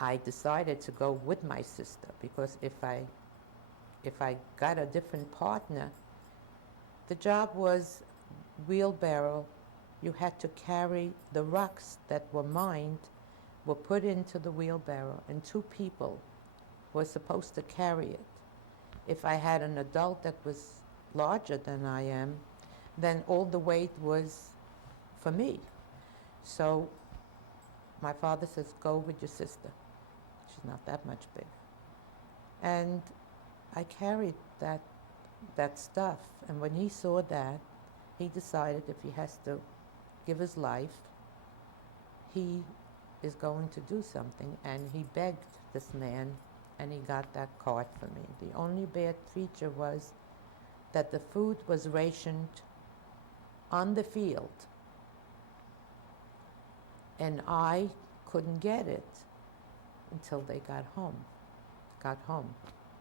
I decided to go with my sister, because if I got a different partner, the job was wheelbarrow. You had to carry the rocks that were mined, were put into the wheelbarrow, and 2 people were supposed to carry it. If I had an adult that was larger than I am, then all the weight was for me. So my father says, go with your sister. She's not that much big. And I carried that stuff, and when he saw that, he decided if he has to give his life, he is going to do something, and he begged this man, and he got that card for me. The only bad feature was that the food was rationed on the field, and I couldn't get it until they got home,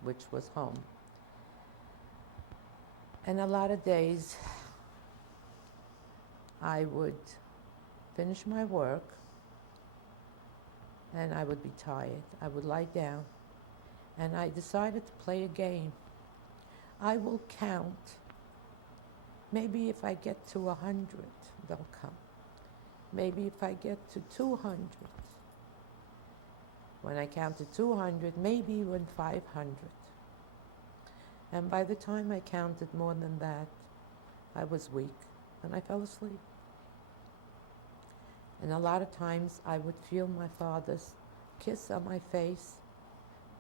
which was home. And a lot of days I would finish my work and I would be tired. I would lie down, and I decided to play a game. I will count. Maybe if I get to 100, they'll come. Maybe if I get to 200. When I counted 200, maybe even 500. And by the time I counted more than that, I was weak and I fell asleep. And a lot of times I would feel my father's kiss on my face,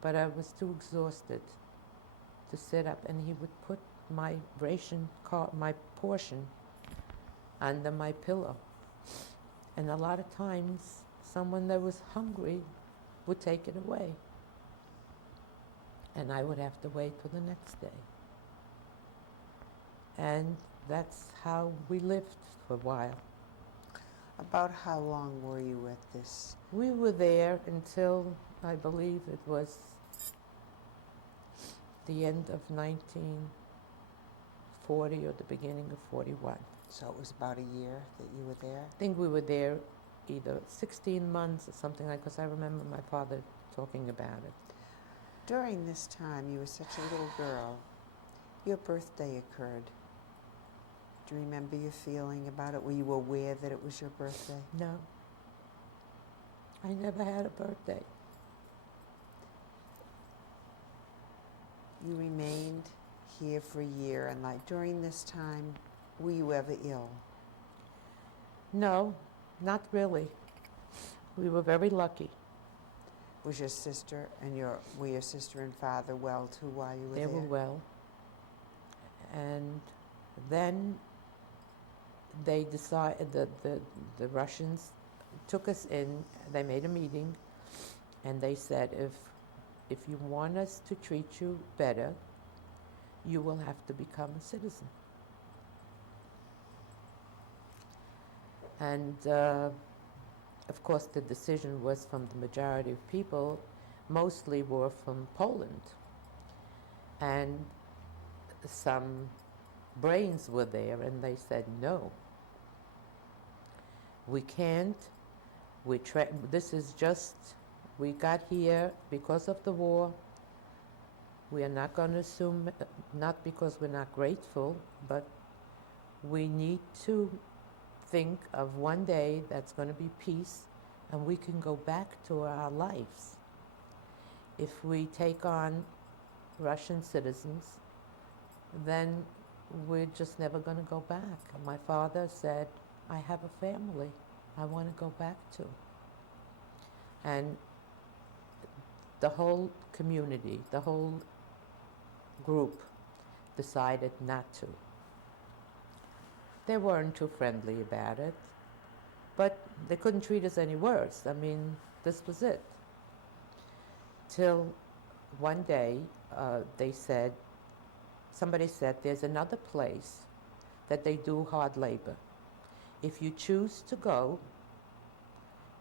but I was too exhausted to sit up, and he would put my my portion under my pillow. And a lot of times someone that was hungry would take it away, and I would have to wait for the next day. And that's how we lived for a while. About how long were you at this? We were there until, I believe it was the end of 1940 or the beginning of 41. So it was about a year that you were there? I think we were there either 16 months or something like, because I remember my father talking about it. During this time, you were such a little girl. Your birthday occurred. Do you remember your feeling about it? Were you aware that it was your birthday? No. I never had a birthday. You remained here for a year, and like during this time, were you ever ill? No, not really. We were very lucky. Was your sister and were your sister and father well too while you were there? They were well. And then they decided that the Russians took us in. They made a meeting, and they said, if you want us to treat you better, you will have to become a citizen. And of course, the decision was from the majority of people, mostly were from Poland. And some brains were there, and they said, no, we can't. This is just, we got here because of the war. We are not going to assume, not because we're not grateful, but we need to think of one day that's going to be peace, and we can go back to our lives. If we take on Russian citizens, then we're just never going to go back. My father said, I have a family I want to go back to. And the whole community, the whole group decided not to. They weren't too friendly about it, but they couldn't treat us any worse. I mean, this was it. Till one day, somebody said, there's another place that they do hard labor. If you choose to go,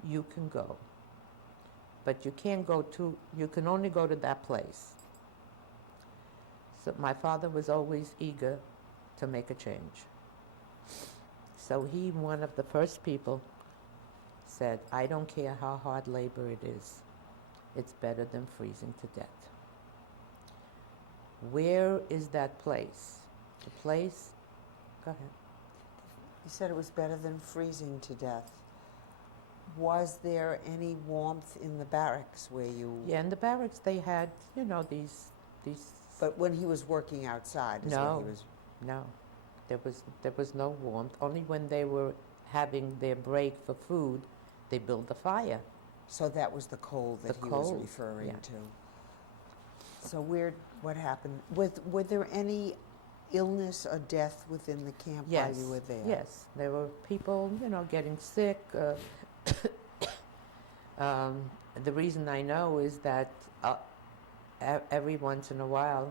you can go. But you can only go to that place. So my father was always eager to make a change. So he, one of the first people, said, I don't care how hard labor it is. It's better than freezing to death. Where is that place? The place, go ahead. You said it was better than freezing to death. Was there any warmth in the barracks where you... Yeah, in the barracks they had, these... But when he was working outside is No, when he was... No. There was no warmth. Only when they were having their break for food, they built the fire. So that was the cold that he was referring yeah. to. So what happened? Were there any illness or death within the camp while you were there? Yes, there were people, getting sick. The reason I know is that every once in a while,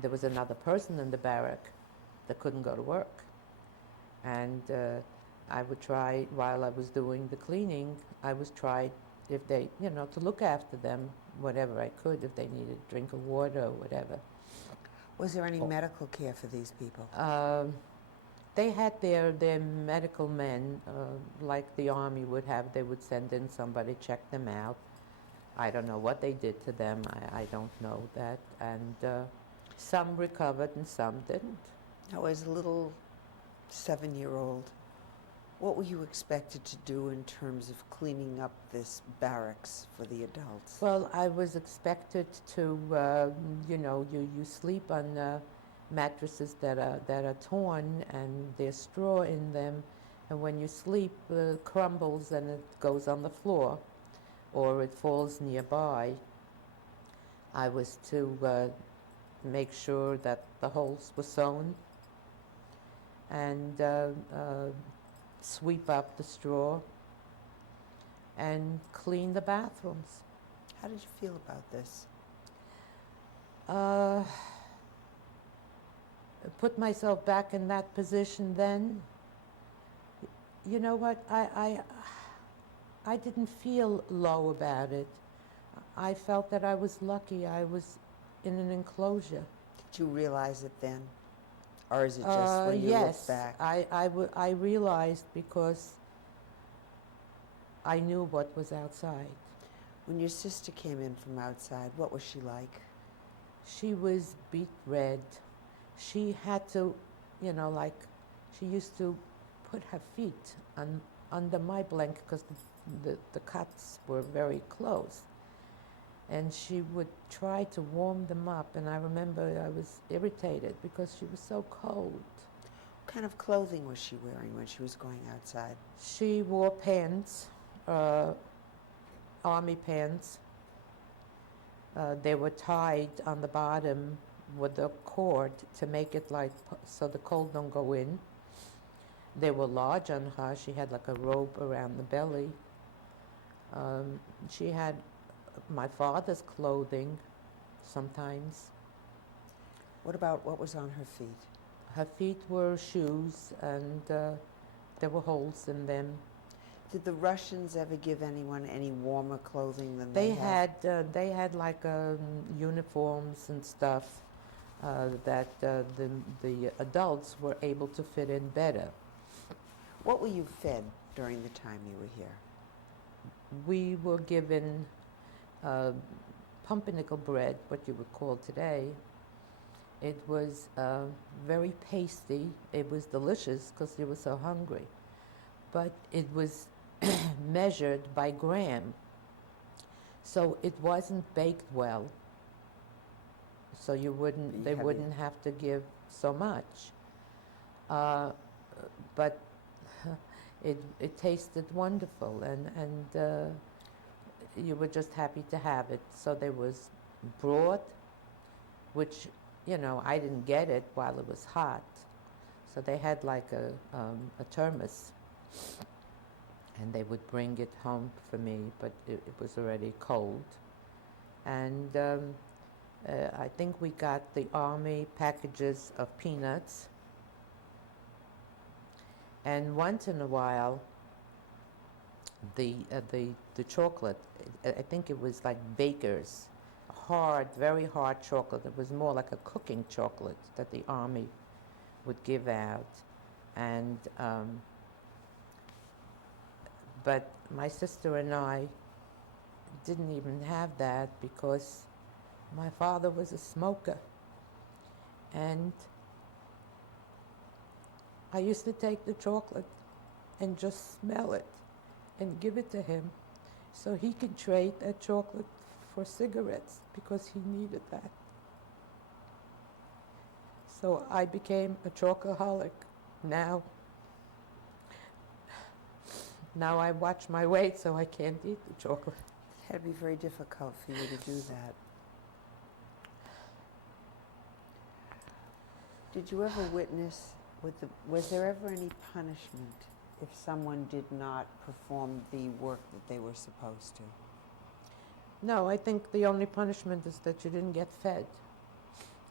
there was another person in the barrack that couldn't go to work. And I would try, while I was doing the cleaning, I was tried if they, to look after them, whatever I could, if they needed a drink of water or whatever. Was there any medical care for these people? They had their medical men, like the Army would have. They would send in somebody, check them out. I don't know what they did to them. I don't know that. And some recovered and some didn't. Now, as a little 7-year-old, what were you expected to do in terms of cleaning up this barracks for the adults? Well, I was expected to, you sleep on mattresses that are torn and there's straw in them, and when you sleep, it crumbles and it goes on the floor, or it falls nearby. I was to make sure that the holes were sewn and sweep up the straw and clean the bathrooms. How did you feel about this? Put myself back in that position then. You know what? I didn't feel low about it. I felt that I was lucky. I was in an enclosure. Did you realize it then? Or is it just when you look back? Yes, I realized because I knew what was outside. When your sister came in from outside, what was she like? She was beet red. She had to, she used to put her feet under my blanket because the cuts were very close. And she would try to warm them up, and I remember I was irritated because she was so cold. What kind of clothing was she wearing when she was going outside? She wore pants, army pants. They were tied on the bottom with a cord to make it so the cold don't go in. They were large on her. She had like a robe around the belly. She had my father's clothing sometimes. what was on her feet? Her feet were shoes, and there were holes in them. Did the Russians ever give anyone any warmer clothing than they had? They had like uniforms and stuff that the adults were able to fit in better. What were you fed during the time you were here? We were given pumpernickel bread, what you would call today. It was very pasty. It was delicious because you were so hungry. But it was measured by gram. So it wasn't baked well. So they wouldn't have to give so much. But it tasted wonderful, and you were just happy to have it. So there was broth, which, I didn't get it while it was hot. So they had like a thermos, and they would bring it home for me, but it was already cold. And I think we got the Army packages of peanuts. And once in a while, the chocolate, I think it was like Baker's, hard, very hard chocolate. It was more like a cooking chocolate that the Army would give out. And but my sister and I didn't even have that because my father was a smoker. And I used to take the chocolate and just smell it and give it to him so he could trade that chocolate for cigarettes because he needed that. So I became a chocoholic. Now I watch my weight so I can't eat the chocolate. It had to be very difficult for you to do that. Did you ever witness, was there ever any punishment if someone did not perform the work that they were supposed to? No, I think the only punishment is that you didn't get fed.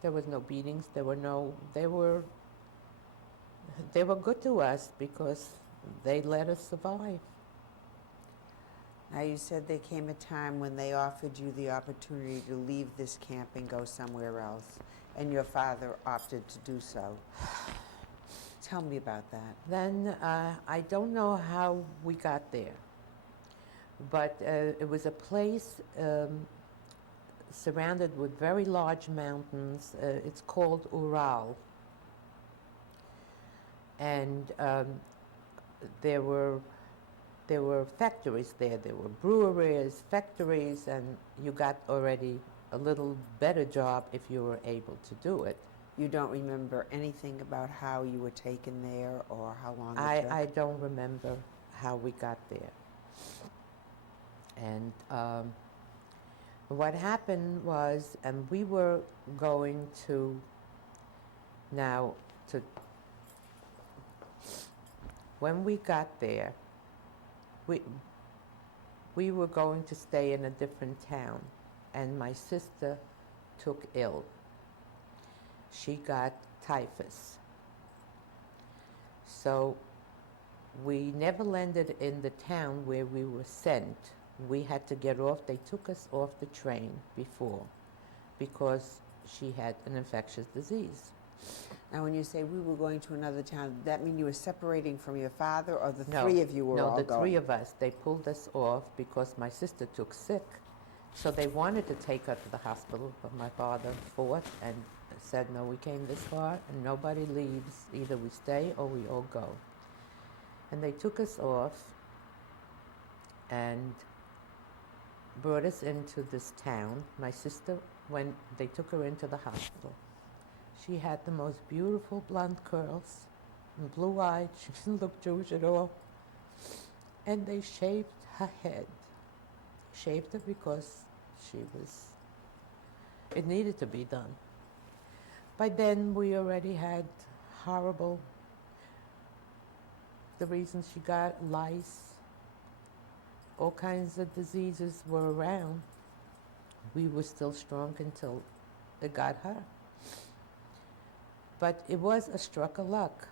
There was no beatings. They were good to us because they let us survive. Now, you said there came a time when they offered you the opportunity to leave this camp and go somewhere else, and your father opted to do so. Tell me about that. Then I don't know how we got there, but it was a place surrounded with very large mountains. It's called Ural. And there were factories there. There were breweries, factories, and you got already a little better job if you were able to do it. You don't remember anything about how you were taken there or how long it took? I don't remember how we got there. And what happened was, and we were going to when we got there, we were going to stay in a different town, and my sister took ill. She got typhus. So we never landed in the town where we were sent. We had to get off. They took us off the train before because she had an infectious disease. Now, when you say we were going to another town, does that mean you were separating from your father, or the three of you were all going? No, the three of us. They pulled us off because my sister took sick. So they wanted to take her to the hospital, but my father fought and said, no, we came this far and nobody leaves. Either we stay or we all go. And they took us off and brought us into this town. My sister, when they took her into the hospital, she had the most beautiful blonde curls and blue-eyed. She didn't look Jewish at all. And they shaved her head. Shaved her because it needed to be done. By then, we already had the reason she got lice, all kinds of diseases were around. We were still strong until it got her. But it was a stroke of luck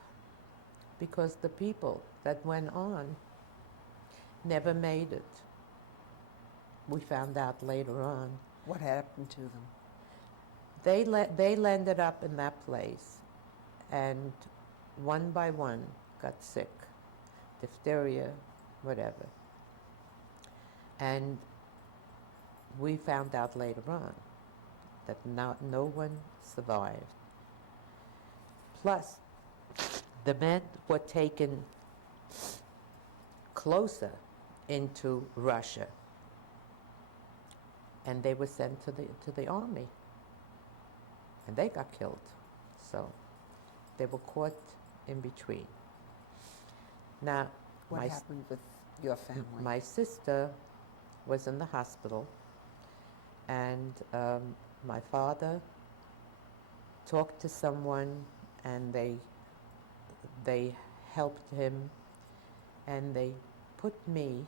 because the people that went on never made it. We found out later on. What happened to them? They landed up in that place, and one by one got sick, diphtheria, whatever. And we found out later on that no one survived. Plus, the men were taken closer into Russia, and they were sent to the army, and they got killed. So they were caught in between. Now, What happened with your family? my sister was in the hospital, and my father talked to someone, and they helped him, and they put me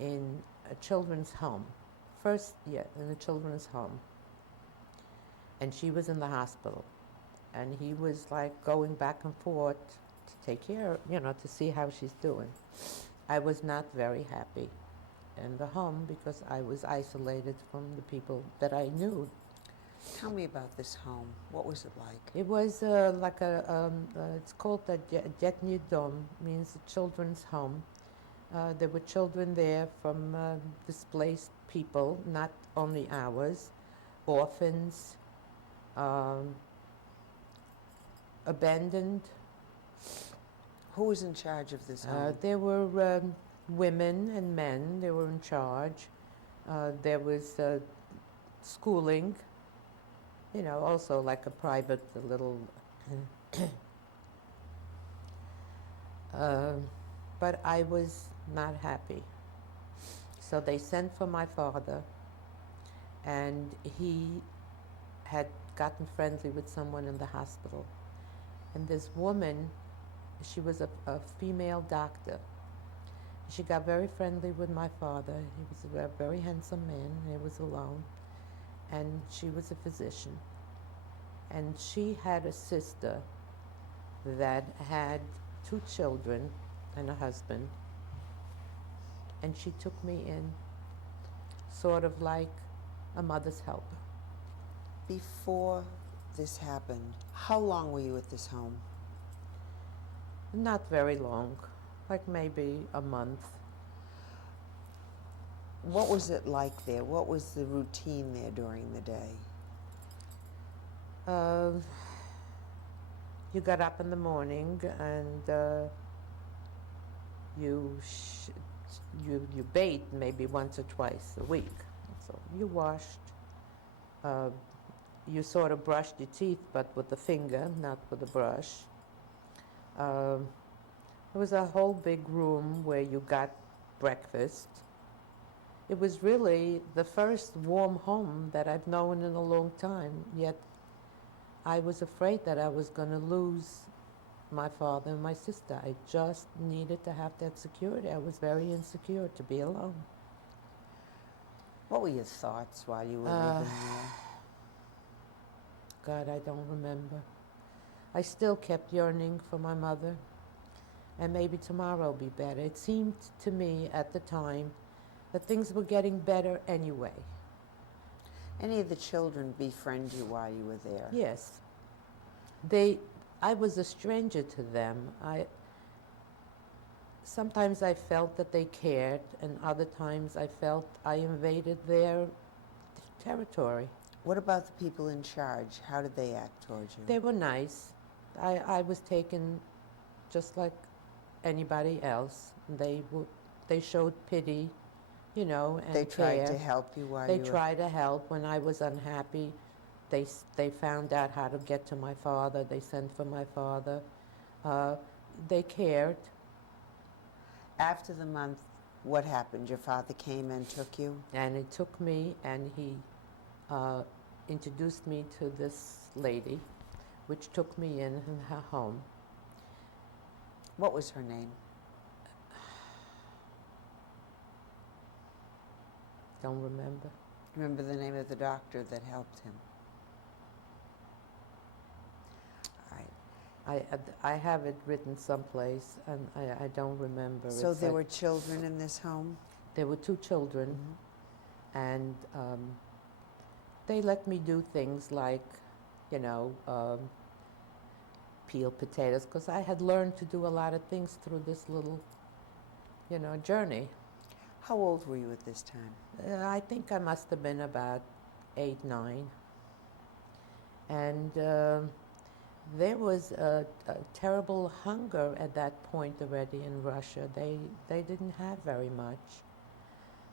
in a children's home. First, yeah, in a children's home. And she was in the hospital. And he was like going back and forth to take care, to see how she's doing. I was not very happy in the home because I was isolated from the people that I knew. Tell me about this home. What was it like? It was like it's called a Детний dom, means a children's home. There were children there from displaced people, not only ours, orphans, abandoned. Who was in charge of this home? There were women and men. They were in charge. There was schooling, also like a private little. But I was not happy. So they sent for my father, and he had gotten friendly with someone in the hospital. And this woman, she was a female doctor. She got very friendly with my father. He was a very handsome man. He was alone. And she was a physician. And she had a sister that had 2 children and a husband. And she took me in, sort of like a mother's helper. Before this happened, how long were you at this home? Not very long, like maybe a month. What was it like there? What was the routine there during the day? You got up in the morning and you bathed maybe once or twice a week. So you washed. You sort of brushed your teeth, but with a finger, not with a brush. There was a whole big room where you got breakfast. It was really the first warm home that I've known in a long time, yet I was afraid that I was going to lose my father and my sister. I just needed to have that security. I was very insecure to be alone. What were your thoughts while you were living there? God, I don't remember. I still kept yearning for my mother, and maybe tomorrow will be better. It seemed to me at the time that things were getting better anyway. Any of the children befriend you while you were there? Yes. I was a stranger to them. Sometimes I felt that they cared, and other times I felt I invaded their territory. What about the people in charge? How did they act towards you? They were nice. I was taken just like anybody else. They showed pity, and they tried care. to help you while They you were... tried to help. When I was unhappy, they found out how to get to my father. They sent for my father. They cared. After the month, what happened? Your father came and took you? And he took me, and he introduced me to this lady, which took me in her home. What was her name? Don't remember. Remember the name of the doctor that helped him? I have it written someplace, and I don't remember. So It's there like were children in this home? there were two children, and they let me do things like, you know, peel potatoes, because I had learned to do a lot of things through this little, you know, journey. How old were you at this time? I think I must have been about 8, 9. And there was a terrible hunger at that point already in Russia. They didn't have very much.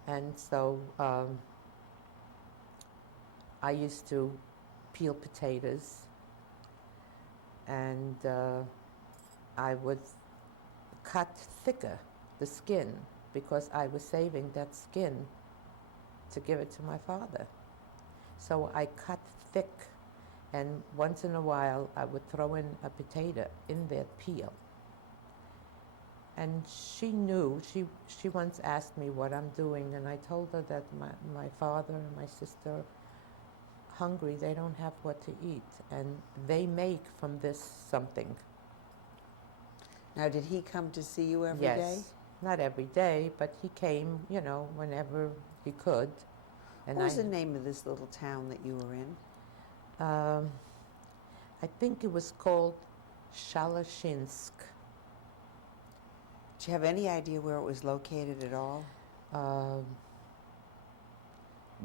And so I used to peel potatoes, and I would cut thicker the skin, because I was saving that skin to give it to my father. So I cut thick, and once in a while I would throw in a potato in that peel. And she knew, she once asked me what I'm doing, and I told her that my father and my sister are hungry, they don't have what to eat, and they make from this something. Now, did he come to see you every Yes. day? Not every day, but he came, you know, whenever he could. And What was the name of this little town that you were in? I think it was called Shalashinsk. Do you have any idea where it was located at all?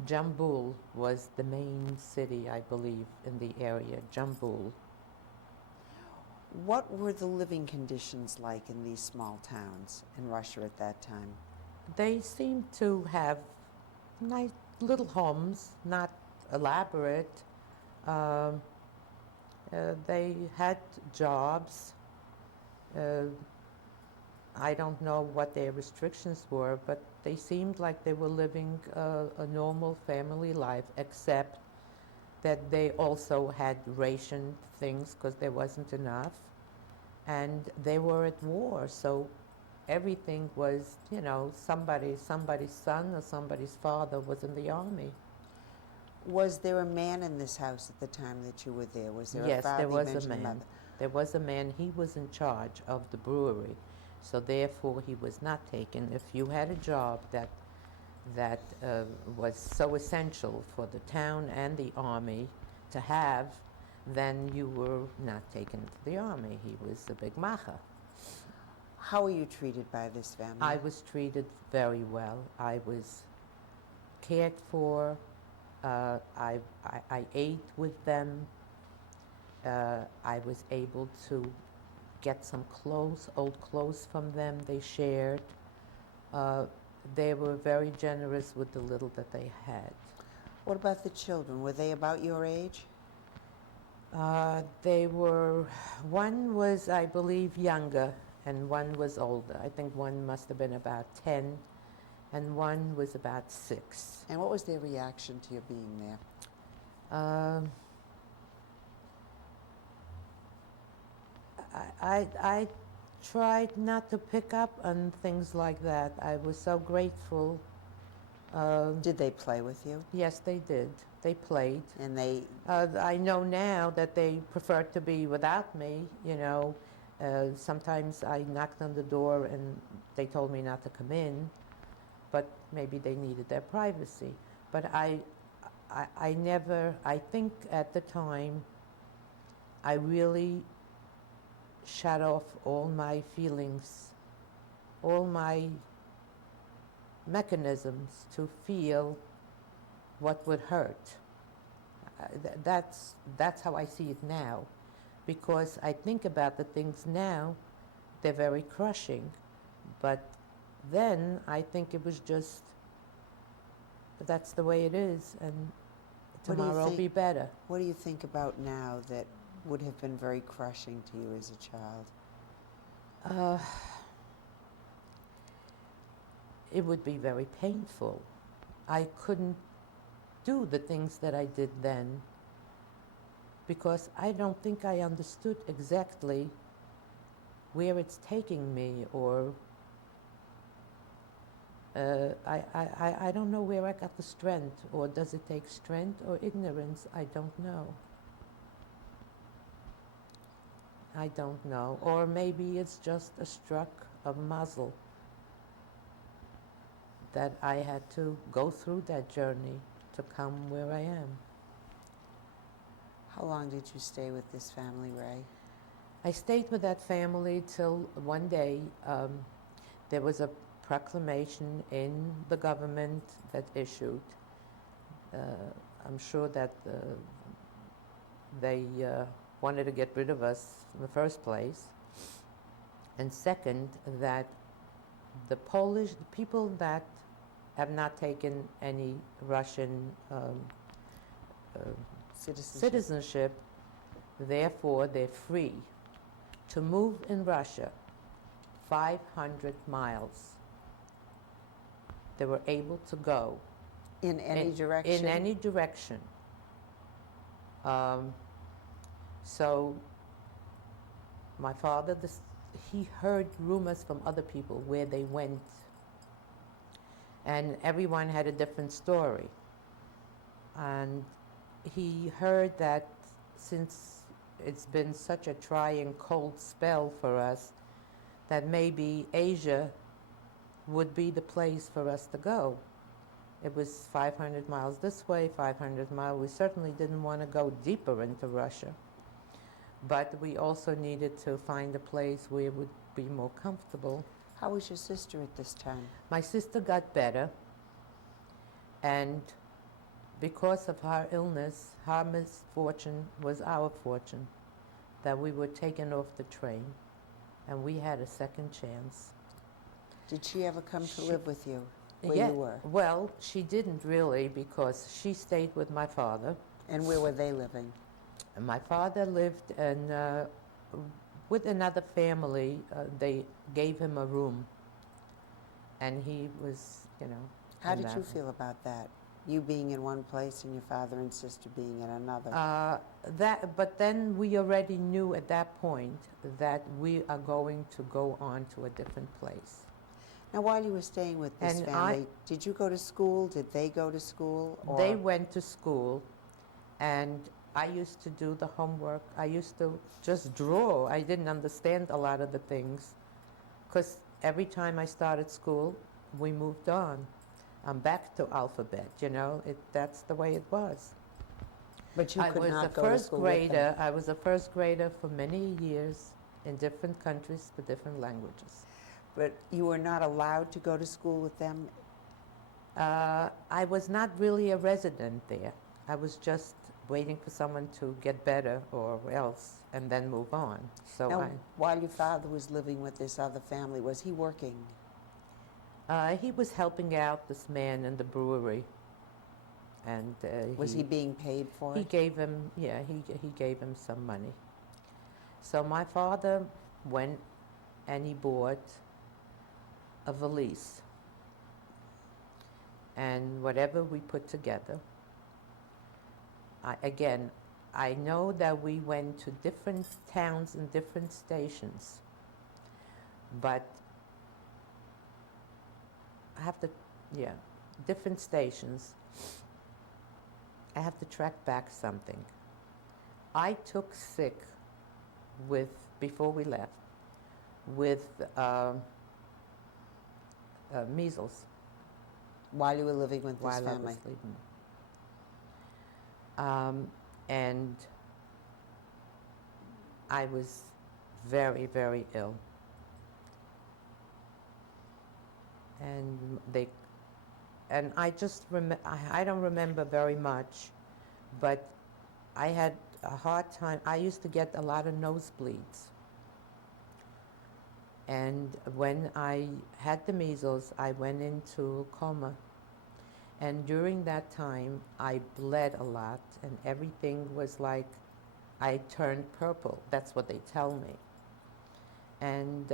Jambul was the main city, I believe, in the area, Jambul. What were the living conditions like in these small towns in Russia at that time? They seemed to have nice little homes, not elaborate. They had jobs. I don't know what their restrictions were, but they seemed like they were living a normal family life, except that they also had rationed things because there wasn't enough. And they were at war, so everything was, you know, somebody's son or somebody's father was in the army. Was there a man in this house at the time that you were there? Was there Yes, a father? there You was a mentioned man. mother. There was a man. He was in charge of the brewery, so therefore he was not taken. If you had a job that was so essential for the town and the army to have, then you were not taken to the army. He was a big macher. How were you treated by this family? I was treated very well. I was cared for. I ate with them. I was able to get some clothes, old clothes from them. They shared. They were very generous with the little that they had. What about the children? Were they about your age? They were, one was, I believe, younger, and one was older. I think one must have been about 10, and one was about 6. And what was their reaction to your being there? I tried not to pick up on things like that. I was so grateful. Did they play with you? Yes, they did. They played. And they... I know now that they preferred to be without me, you know. Sometimes I knocked on the door and they told me not to come in, but maybe they needed their privacy. But I think at the time, I really shut off all my feelings, all my mechanisms to feel what would hurt. That's how I see it now, because I think about the things now, they're very crushing, but then I think it was just, that's the way it is, and tomorrow will be better. What do you think about now that would have been very crushing to you as a child? It would be very painful. I couldn't do the things that I did then because I don't think I understood exactly where it's taking me, or I don't know where I got the strength, or does it take strength or ignorance? I don't know. I don't know. Or maybe it's just a struck of muzzle that I had to go through that journey to come where I am. How long did you stay with this family, Rae? I stayed with that family till one day there was a proclamation in the government that issued. I'm sure that they wanted to get rid of us in the first place. And second, that the people that have not taken any Russian citizenship, therefore they're free to move in Russia 500 miles. They were able to go in any direction? In any direction. So my father, he heard rumors from other people where they went, and everyone had a different story. And he heard that since it's been such a trying cold spell for us, that maybe Asia would be the place for us to go. It was 500 miles this way, 500 miles. We certainly didn't want to go deeper into Russia, but we also needed to find a place where it would be more comfortable. How was your sister at this time? My sister got better, and because of her illness, her misfortune was our fortune, that we were taken off the train, and we had a second chance. Did she ever come to live with you where you were? Well, she didn't really, because she stayed with my father. And where were they living? And my father lived with another family. They gave him a room, and he was, How did you feel about that? You being in one place and your father and sister being in another? But then we already knew at that point that we are going to go on to a different place. Now, while you were staying with this family, did you go to school? Did they go to school? Or? They went to school, and I used to do the homework. I used to just draw. I didn't understand a lot of the things, because every time I started school, we moved on. I'm back to alphabet, that's the way it was. But you could not go to school with them. I was a first grader for many years in different countries with different languages. But you were not allowed to go to school with them? I was not really a resident there. I was just waiting for someone to get better or else, and then move on. So now, while your father was living with this other family, was he working? He was helping out this man in the brewery, and was he being paid for it? He gave him, he gave him some money. So my father went and he bought a valise, and whatever we put together. I know that we went to different towns and different stations, but different stations. I have to track back something. I took sick before we left, with measles. While you were living with this family? While I was living. And I was very, very ill. And I just I don't remember very much, but I had a hard time. I used to get a lot of nosebleeds. And when I had the measles, I went into a coma. And during that time, I bled a lot, and everything was like I turned purple. That's what they tell me. And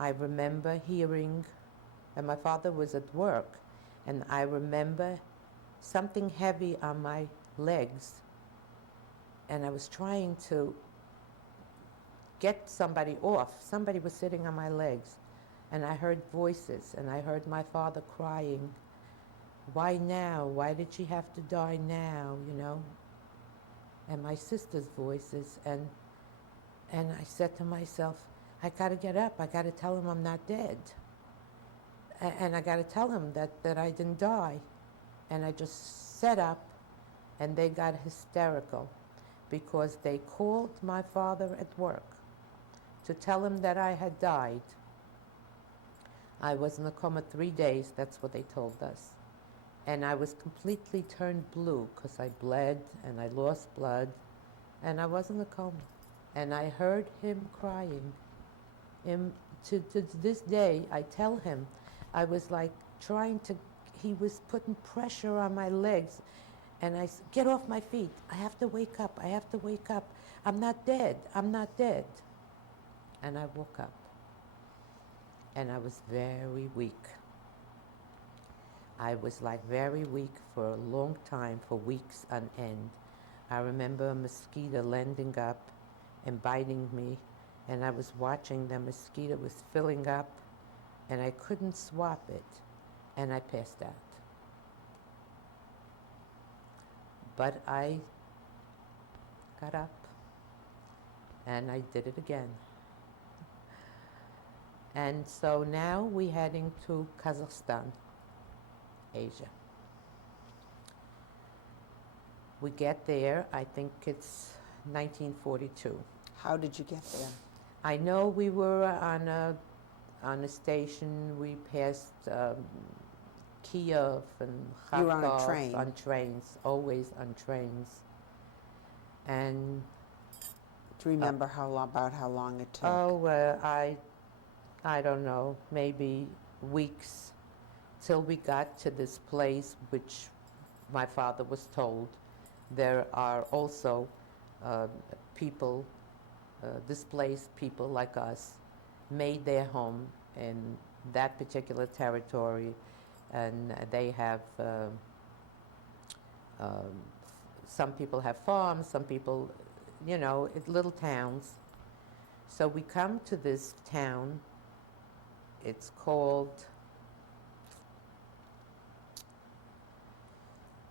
I remember hearing, and my father was at work, and I remember something heavy on my legs, and I was trying to get somebody off. Somebody was sitting on my legs, and I heard voices, and I heard my father crying, "Why now? Why did she have to die now?" and my sister's voices, and I said to myself, I got to get up. I got to tell him I'm not dead. And I got to tell him that I didn't die. And I just sat up, and they got hysterical because they called my father at work to tell him that I had died. I was in a coma 3 days, that's what they told us. And I was completely turned blue because I bled and I lost blood, and I was in a coma. And I heard him crying. To this day, I tell him, I was like he was putting pressure on my legs, and I said, get off my feet. I have to wake up. I have to wake up. I'm not dead. I'm not dead. And I woke up. And I was very weak. I was like very weak for a long time, for weeks on end. I remember a mosquito landing up and biting me, and I was watching the mosquito was filling up, and I couldn't swap it, and I passed out. But I got up, and I did it again. And so now we're heading to Kazakhstan, Asia. We get there, I think it's 1942. How did you get there? I know we were on a station. We passed Kiev and Kharkov. You were on a train? On trains, always on trains. And do you remember about how long it took? Oh, I don't know, maybe weeks till we got to this place, which my father was told there are also people, displaced people like us, made their home in that particular territory, and they have, some people have farms, some people, little towns. So we come to this town. It's called,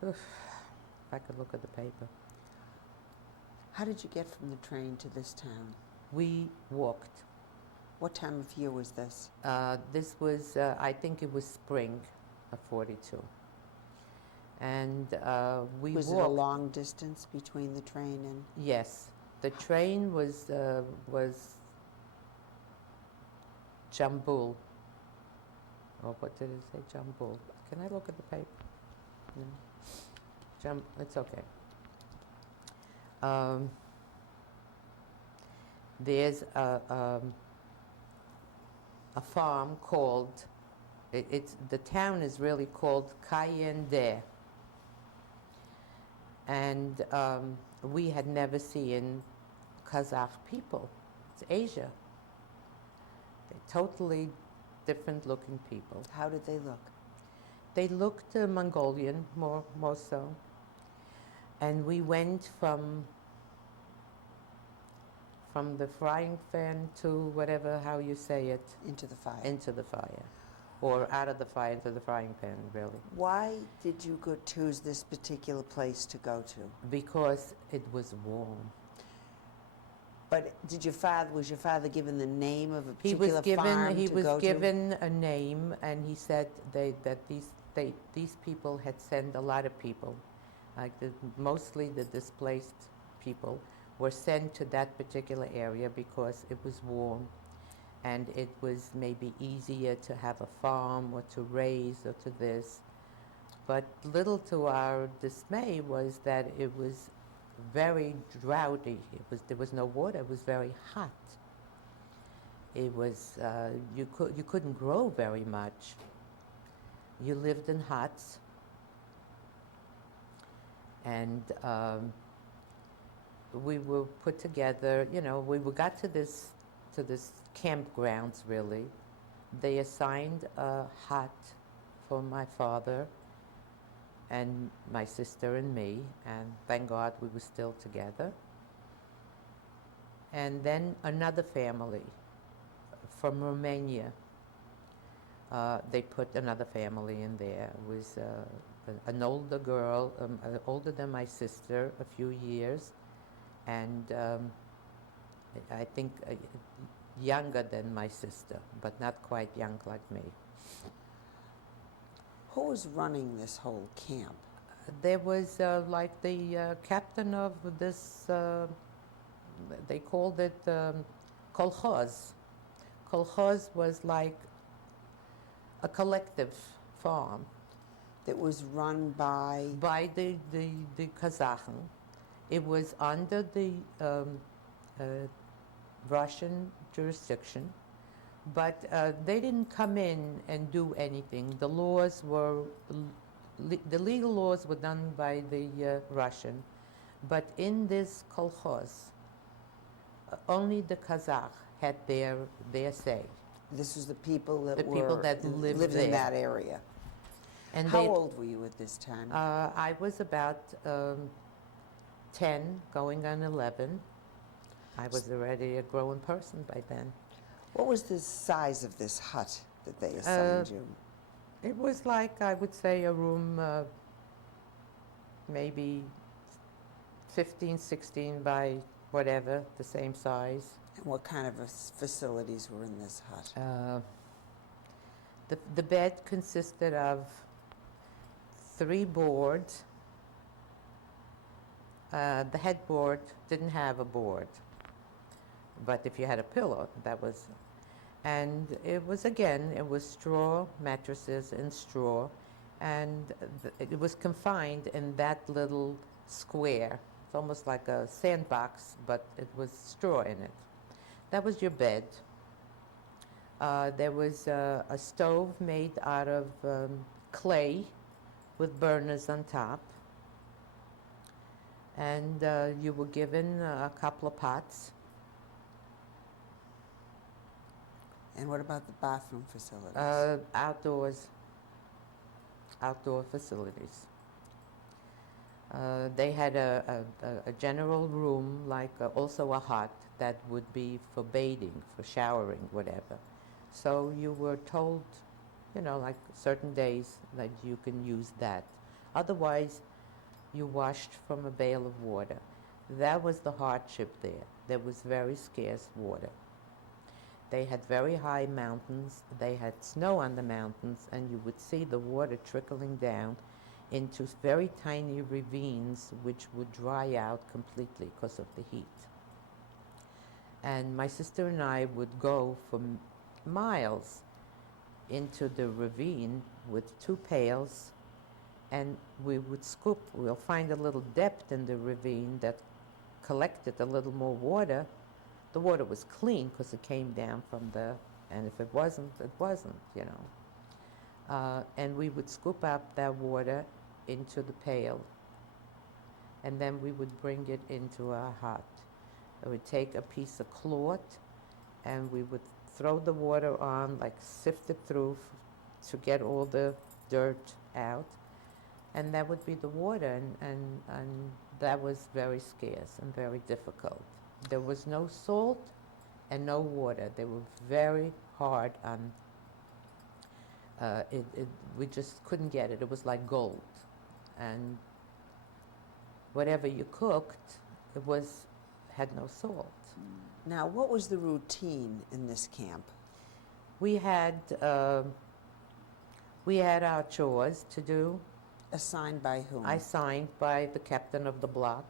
if I could look at the paper. How did you get from the train to this town? We walked. What time of year was this? This was, I think it was spring of 42. And we walked. Was it a long distance between the train and? Yes. The train was Jambul. Oh, what did it say? Jambul. Can I look at the paper? No. It's okay. There's a farm called, the town is really called Kayende. And we had never seen Kazakh people. It's Asia. They're totally different looking people. How did they look? They looked Mongolian, more so. And we went from the frying pan to whatever, how you say it. Into the fire. Into the fire. Or out of the fire into the frying pan, really. Why did you choose this particular place to go to? Because it was warm. But was your father given the name of a particular farm to go to? He was given a name, and he said that these people had sent a lot of people, like mostly the displaced people, were sent to that particular area because it was warm, and it was maybe easier to have a farm or to raise or to this. But little to our dismay was that it was very droughty. There was no water. It was very hot. It was you couldn't grow very much. You lived in huts, and we were put together. We got to this campgrounds. Really, they assigned a hut for my father and my sister and me, and thank God we were still together. And then another family from Romania, they put another family in there. It was an older girl, older than my sister, a few years, and I think younger than my sister, but not quite young like me. Who was running this whole camp? There was like the captain of this, they called it kolkhoz. Kolkhoz was like a collective farm. That was run by the Kazakhs. It was under the Russian jurisdiction, but they didn't come in and do anything. The laws were, the legal laws were done by the Russian, but in this kolkhoz, only the Kazakh had their say. This was the people that lived in that area. And how old were you at this time? I was about 10, going on 11. I was already a grown person by then. What was the size of this hut that they assigned you? It was like, I would say, a room maybe 15, 16 by whatever, the same size. And what kind of facilities were in this hut? The bed consisted of 3 boards. The headboard didn't have a board, but if you had a pillow, that was, and it was, again, it was straw mattresses and straw, and it was confined in that little square. It's almost like a sandbox, but it was straw in it. That was your bed. There was a stove made out of clay with burners on top. And you were given a couple of pots. And what about the bathroom facilities? Outdoor facilities. They had a general room, like also a hut that would be for bathing, for showering, whatever. So you were told, you know, like certain days that you can use that. Otherwise, you washed from a pail of water. That was the hardship there. There was very scarce water. They had very high mountains. They had snow on the mountains, and you would see the water trickling down into very tiny ravines which would dry out completely because of the heat. And my sister and I would go for miles into the ravine with 2 pails, and we would scoop. We'll find a little depth in the ravine that collected a little more water. The water was clean because it came down from and if it wasn't, it wasn't, you know. And we would scoop up that water into the pail, and then we would bring it into our hut. I would take a piece of cloth, and we would throw the water on, like sift it through to get all the dirt out, and that would be the water, and that was very scarce and very difficult. There was no salt and no water. They were very hard on, we just couldn't get it. It was like gold. And whatever you cooked, had no salt. Now, what was the routine in this camp? We had our chores to do. Assigned by whom? Assigned by the captain of the block.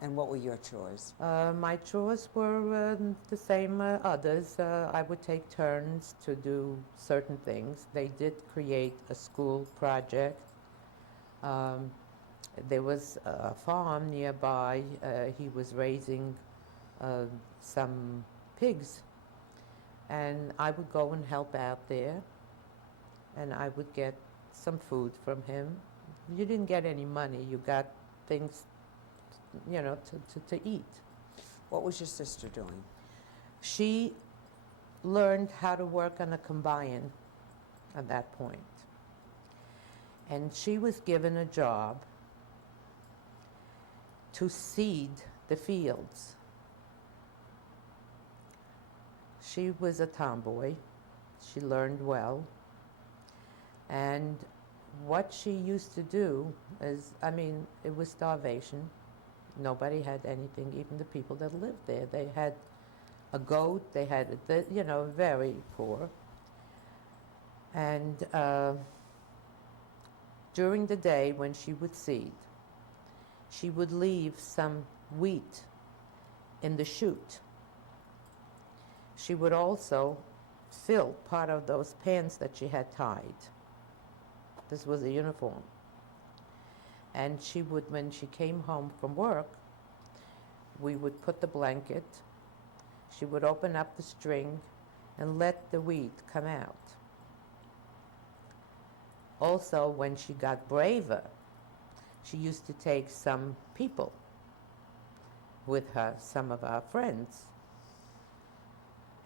And what were your chores? My chores were the same others. I would take turns to do certain things. They did create a school project. There was a farm nearby. He was raising some pigs, and I would go and help out there, and I would get some food from him. You didn't get any money. You got things, you know, to eat. What was your sister doing? She learned how to work on a combine at that point. And she was given a job to seed the fields. She was a tomboy. She learned well. And what she used to do is, I mean, it was starvation. Nobody had anything, even the people that lived there. They had a goat, they had, very poor. And during the day when she would seed, she would leave some wheat in the chute. She would also fill part of those pants that she had tied. This was a uniform. And she would, when she came home from work, we would put the blanket, she would open up the string and let the wheat come out. Also, when she got braver, she used to take some people with her, some of our friends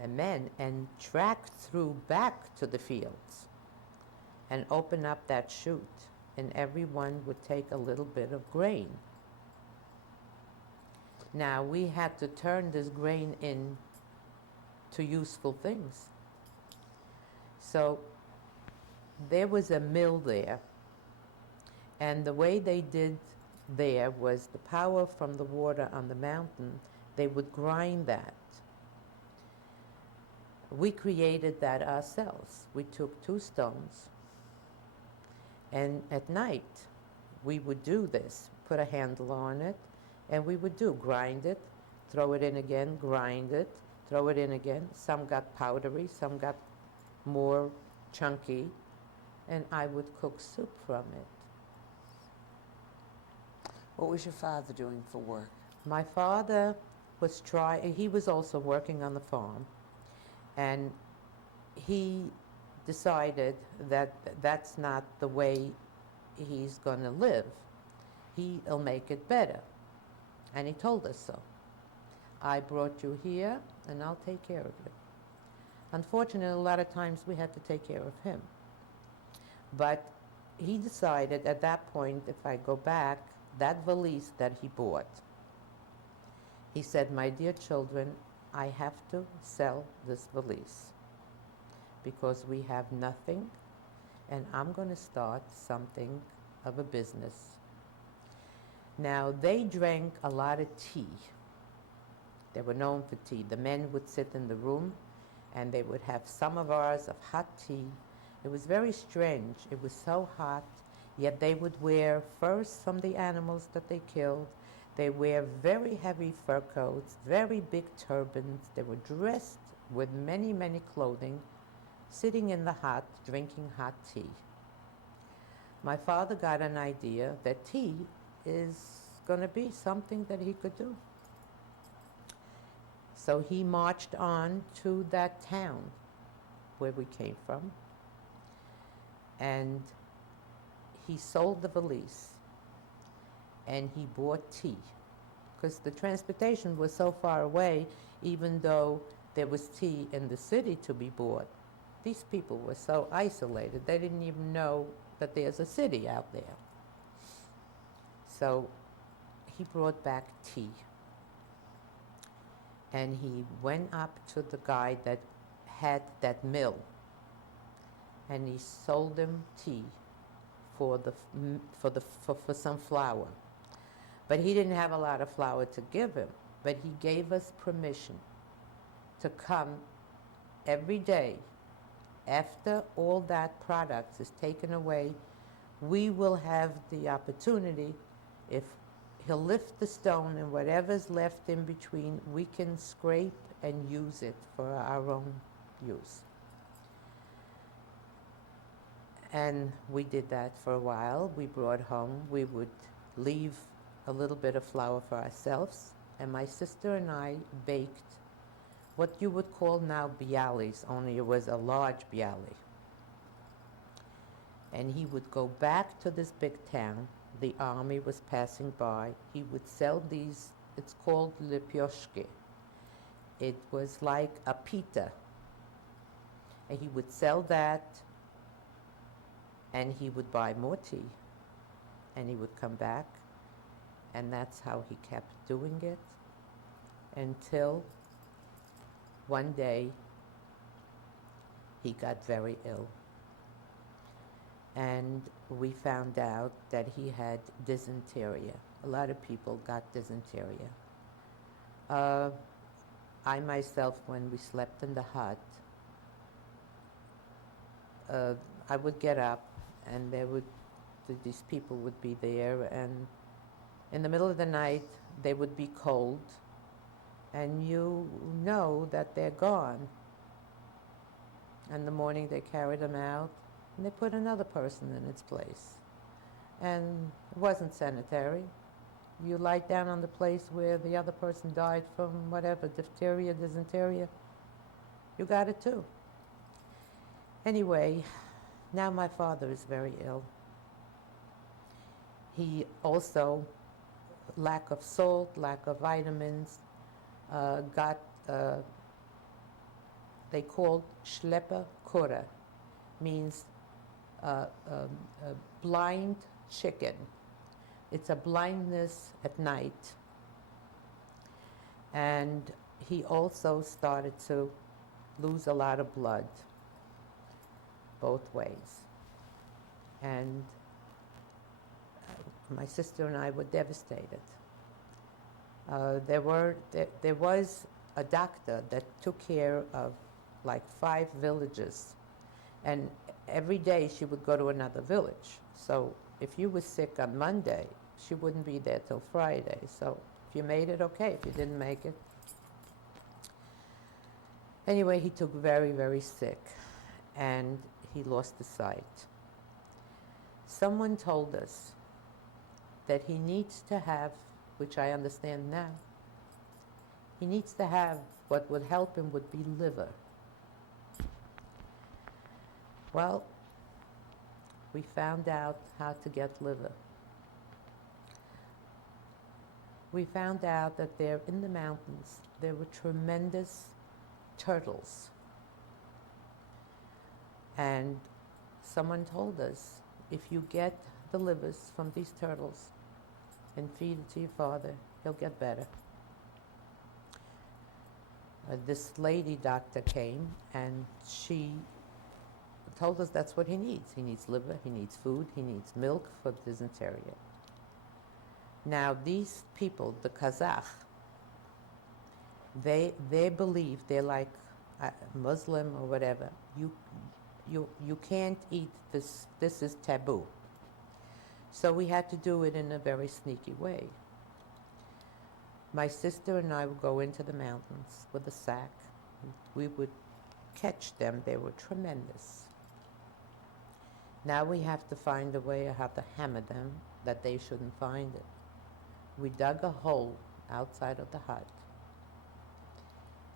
and men, and track through back to the fields and open up that chute, and everyone would take a little bit of grain. Now, we had to turn this grain in to useful things. So there was a mill there, and the way they did there was the power from the water on the mountain, they would grind that. We created that ourselves. We took 2 stones, and at night we would do this, put a handle on it, and we would grind it, throw it in again, grind it, throw it in again. Some got powdery, some got more chunky, and I would cook soup from it. What was your father doing for work? My father was he was also working on the farm, and he decided that that's not the way he's going to live. He'll make it better. And he told us so. I brought you here, and I'll take care of you. Unfortunately, a lot of times we had to take care of him. But he decided at that point, if I go back, that valise that he bought, he said, "My dear children, I have to sell this valise because we have nothing, and I'm going to start something of a business." Now, they drank a lot of tea. They were known for tea. The men would sit in the room, and they would have samovars of hot tea. It was very strange. It was so hot, yet they would wear furs from the animals that they killed. They wear very heavy fur coats, very big turbans. They were dressed with many, many clothing, sitting in the hot, drinking hot tea. My father got an idea that tea is going to be something that he could do. So he marched on to that town where we came from, and he sold the valise, and he bought tea, because the transportation was so far away. Even though there was tea in the city to be bought, these people were so isolated, they didn't even know that there's a city out there. So he brought back tea, and he went up to the guy that had that mill, and he sold him tea for some flour. But he didn't have a lot of flour to give him, but he gave us permission to come every day. After all that product is taken away, we will have the opportunity, if he'll lift the stone and whatever's left in between, we can scrape and use it for our own use. And we did that for a while. We brought home, we would leave a little bit of flour for ourselves, and my sister and I baked what you would call now bialys, only it was a large bialy. And he would go back to this big town. The army was passing by. He would sell these, it's called lepioshke. It was like a pita. And he would sell that, and he would buy more tea, and he would come back, and that's how he kept doing it until one day he got very ill. and we found out that he had dysentery. A lot of people got dysentery. I myself, when we slept in the hut, I would get up, and these people would be there, and in the middle of the night, they would be cold, and you know that they're gone. In the morning, they carried them out, and they put another person in its place. And it wasn't sanitary. You lie down on the place where the other person died from whatever, diphtheria, dysentery, you got it too. Anyway, now my father is very ill. He also, lack of salt, lack of vitamins, got, they called schlepper kura, means a blind chicken. It's a blindness at night. And he also started to lose a lot of blood, both ways. And my sister and I were devastated. There was a doctor that took care of like 5 villages, and every day she would go to another village. So if you were sick on Monday, she wouldn't be there till Friday. So if you made it, okay. If you didn't make it. Anyway, he took very, very sick, and he lost the sight. Someone told us that he needs to have, which I understand now, he needs to have, what would help him would be liver. Well, we found out how to get liver. We found out that there in the mountains, there were tremendous turtles. And someone told us, if you get the livers from these turtles and feed it to your father, he'll get better. This lady doctor came, and she told us that's what he needs. He needs liver, he needs food, he needs milk for dysentery. Now these people, the Kazakh, they believe, they're like Muslim or whatever. You can't eat this. This is taboo. So we had to do it in a very sneaky way. My sister and I would go into the mountains with a sack. We would catch them. They were tremendous. Now we have to find a way of how to hammer them that they shouldn't find it. We dug a hole outside of the hut.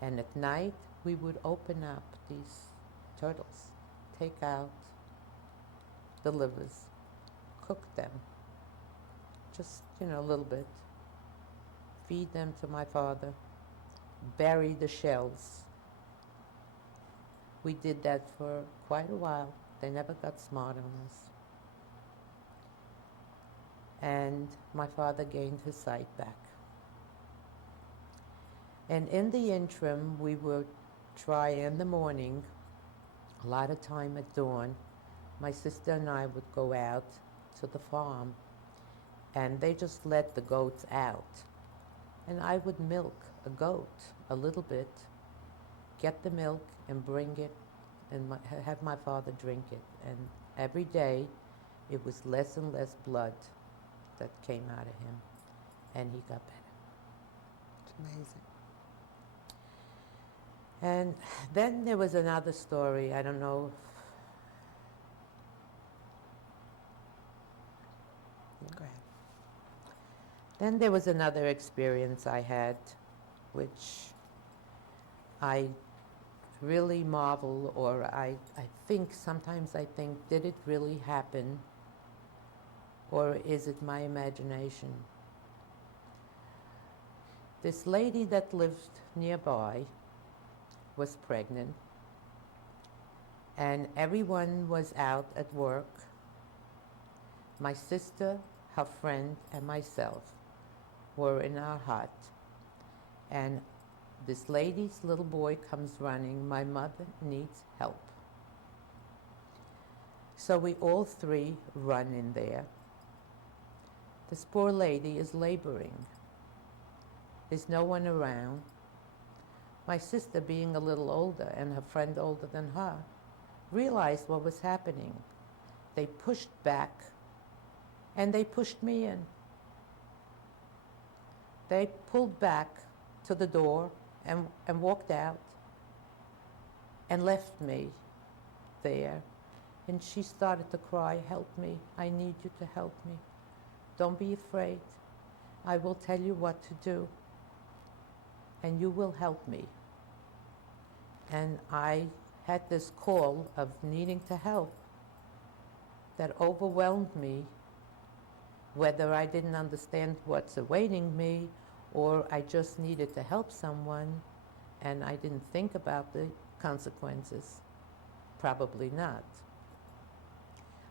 And at night, we would open up these turtles, take out the livers, cook them, just, a little bit, feed them to my father, bury the shells. We did that for quite a while. They never got smart on us. And my father gained his sight back. And in the interim, we would try in the morning, a lot of time at dawn, my sister and I would go out to the farm, and they just let the goats out. And I would milk a goat a little bit, get the milk and bring it, and have my father drink it. And every day, it was less and less blood that came out of him, and he got better. It's amazing. And then there was another story. I don't know. Go ahead. Then there was another experience I had, which I really marvel, or I think, sometimes I think, did it really happen, or is it my imagination? This lady that lived nearby was pregnant, and everyone was out at work. My sister, her friend, and myself were in our hut, and this lady's little boy comes running, my mother needs help. So we all three run in there. This poor lady is laboring. There's no one around. My sister, being a little older and her friend older than her, realized what was happening. They pushed back and they pushed me in. They pulled back to the door and walked out and left me there. And she started to cry, "Help me, I need you to help me. Don't be afraid. I will tell you what to do and you will help me." And I had this call of needing to help that overwhelmed me, whether I didn't understand what's awaiting me or I just needed to help someone and I didn't think about the consequences. Probably not.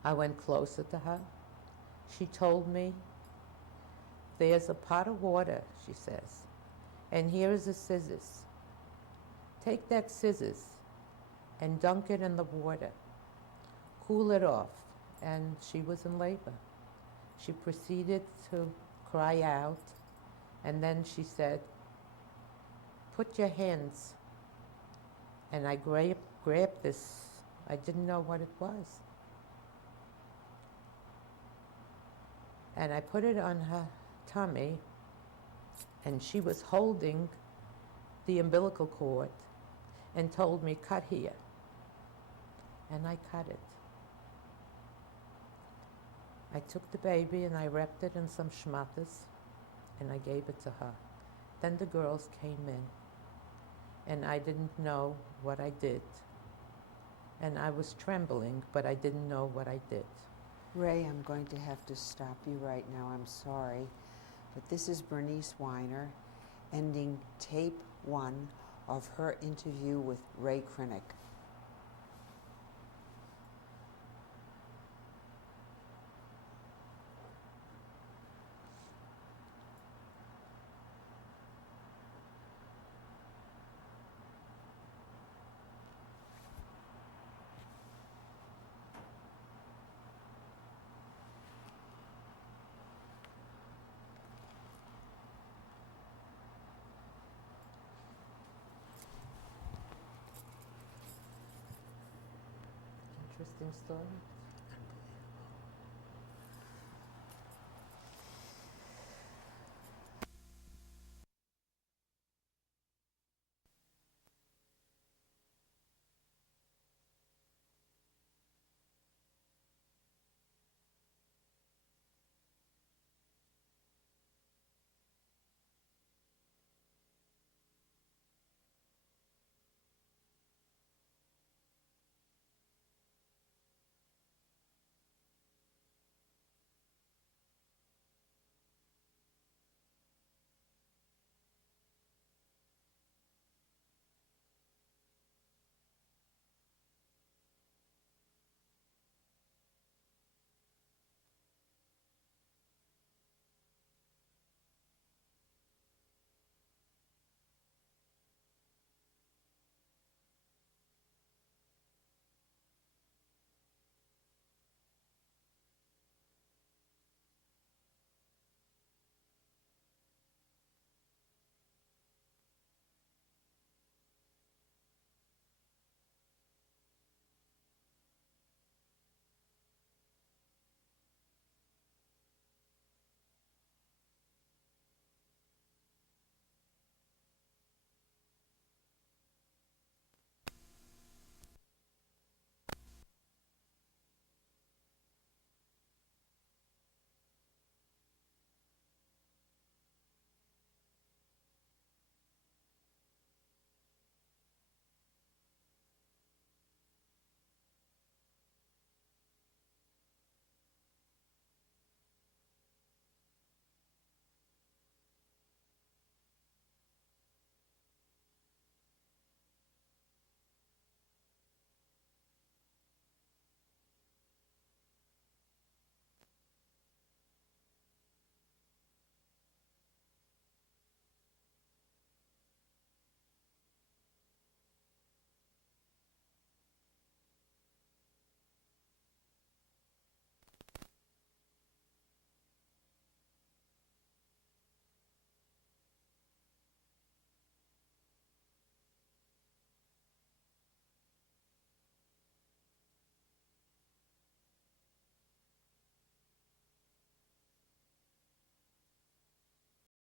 I went closer to her. She told me, "There's a pot of water," she says, "and here's the scissors. Take that scissors and dunk it in the water. Cool it off." And she was in labor. She proceeded to cry out, and then she said, "Put your hands." And I grabbed this. I didn't know what it was. And I put it on her tummy, and she was holding the umbilical cord and told me, "Cut here." And I cut it. I took the baby and I wrapped it in some schmatters and I gave it to her. Then the girls came in and I didn't know what I did. And I was trembling, but I didn't know what I did. Rae, I'm going to have to stop you right now. I'm sorry. But this is Bernice Weiner ending tape 1 of her interview with Rae Krinick. Interesting story.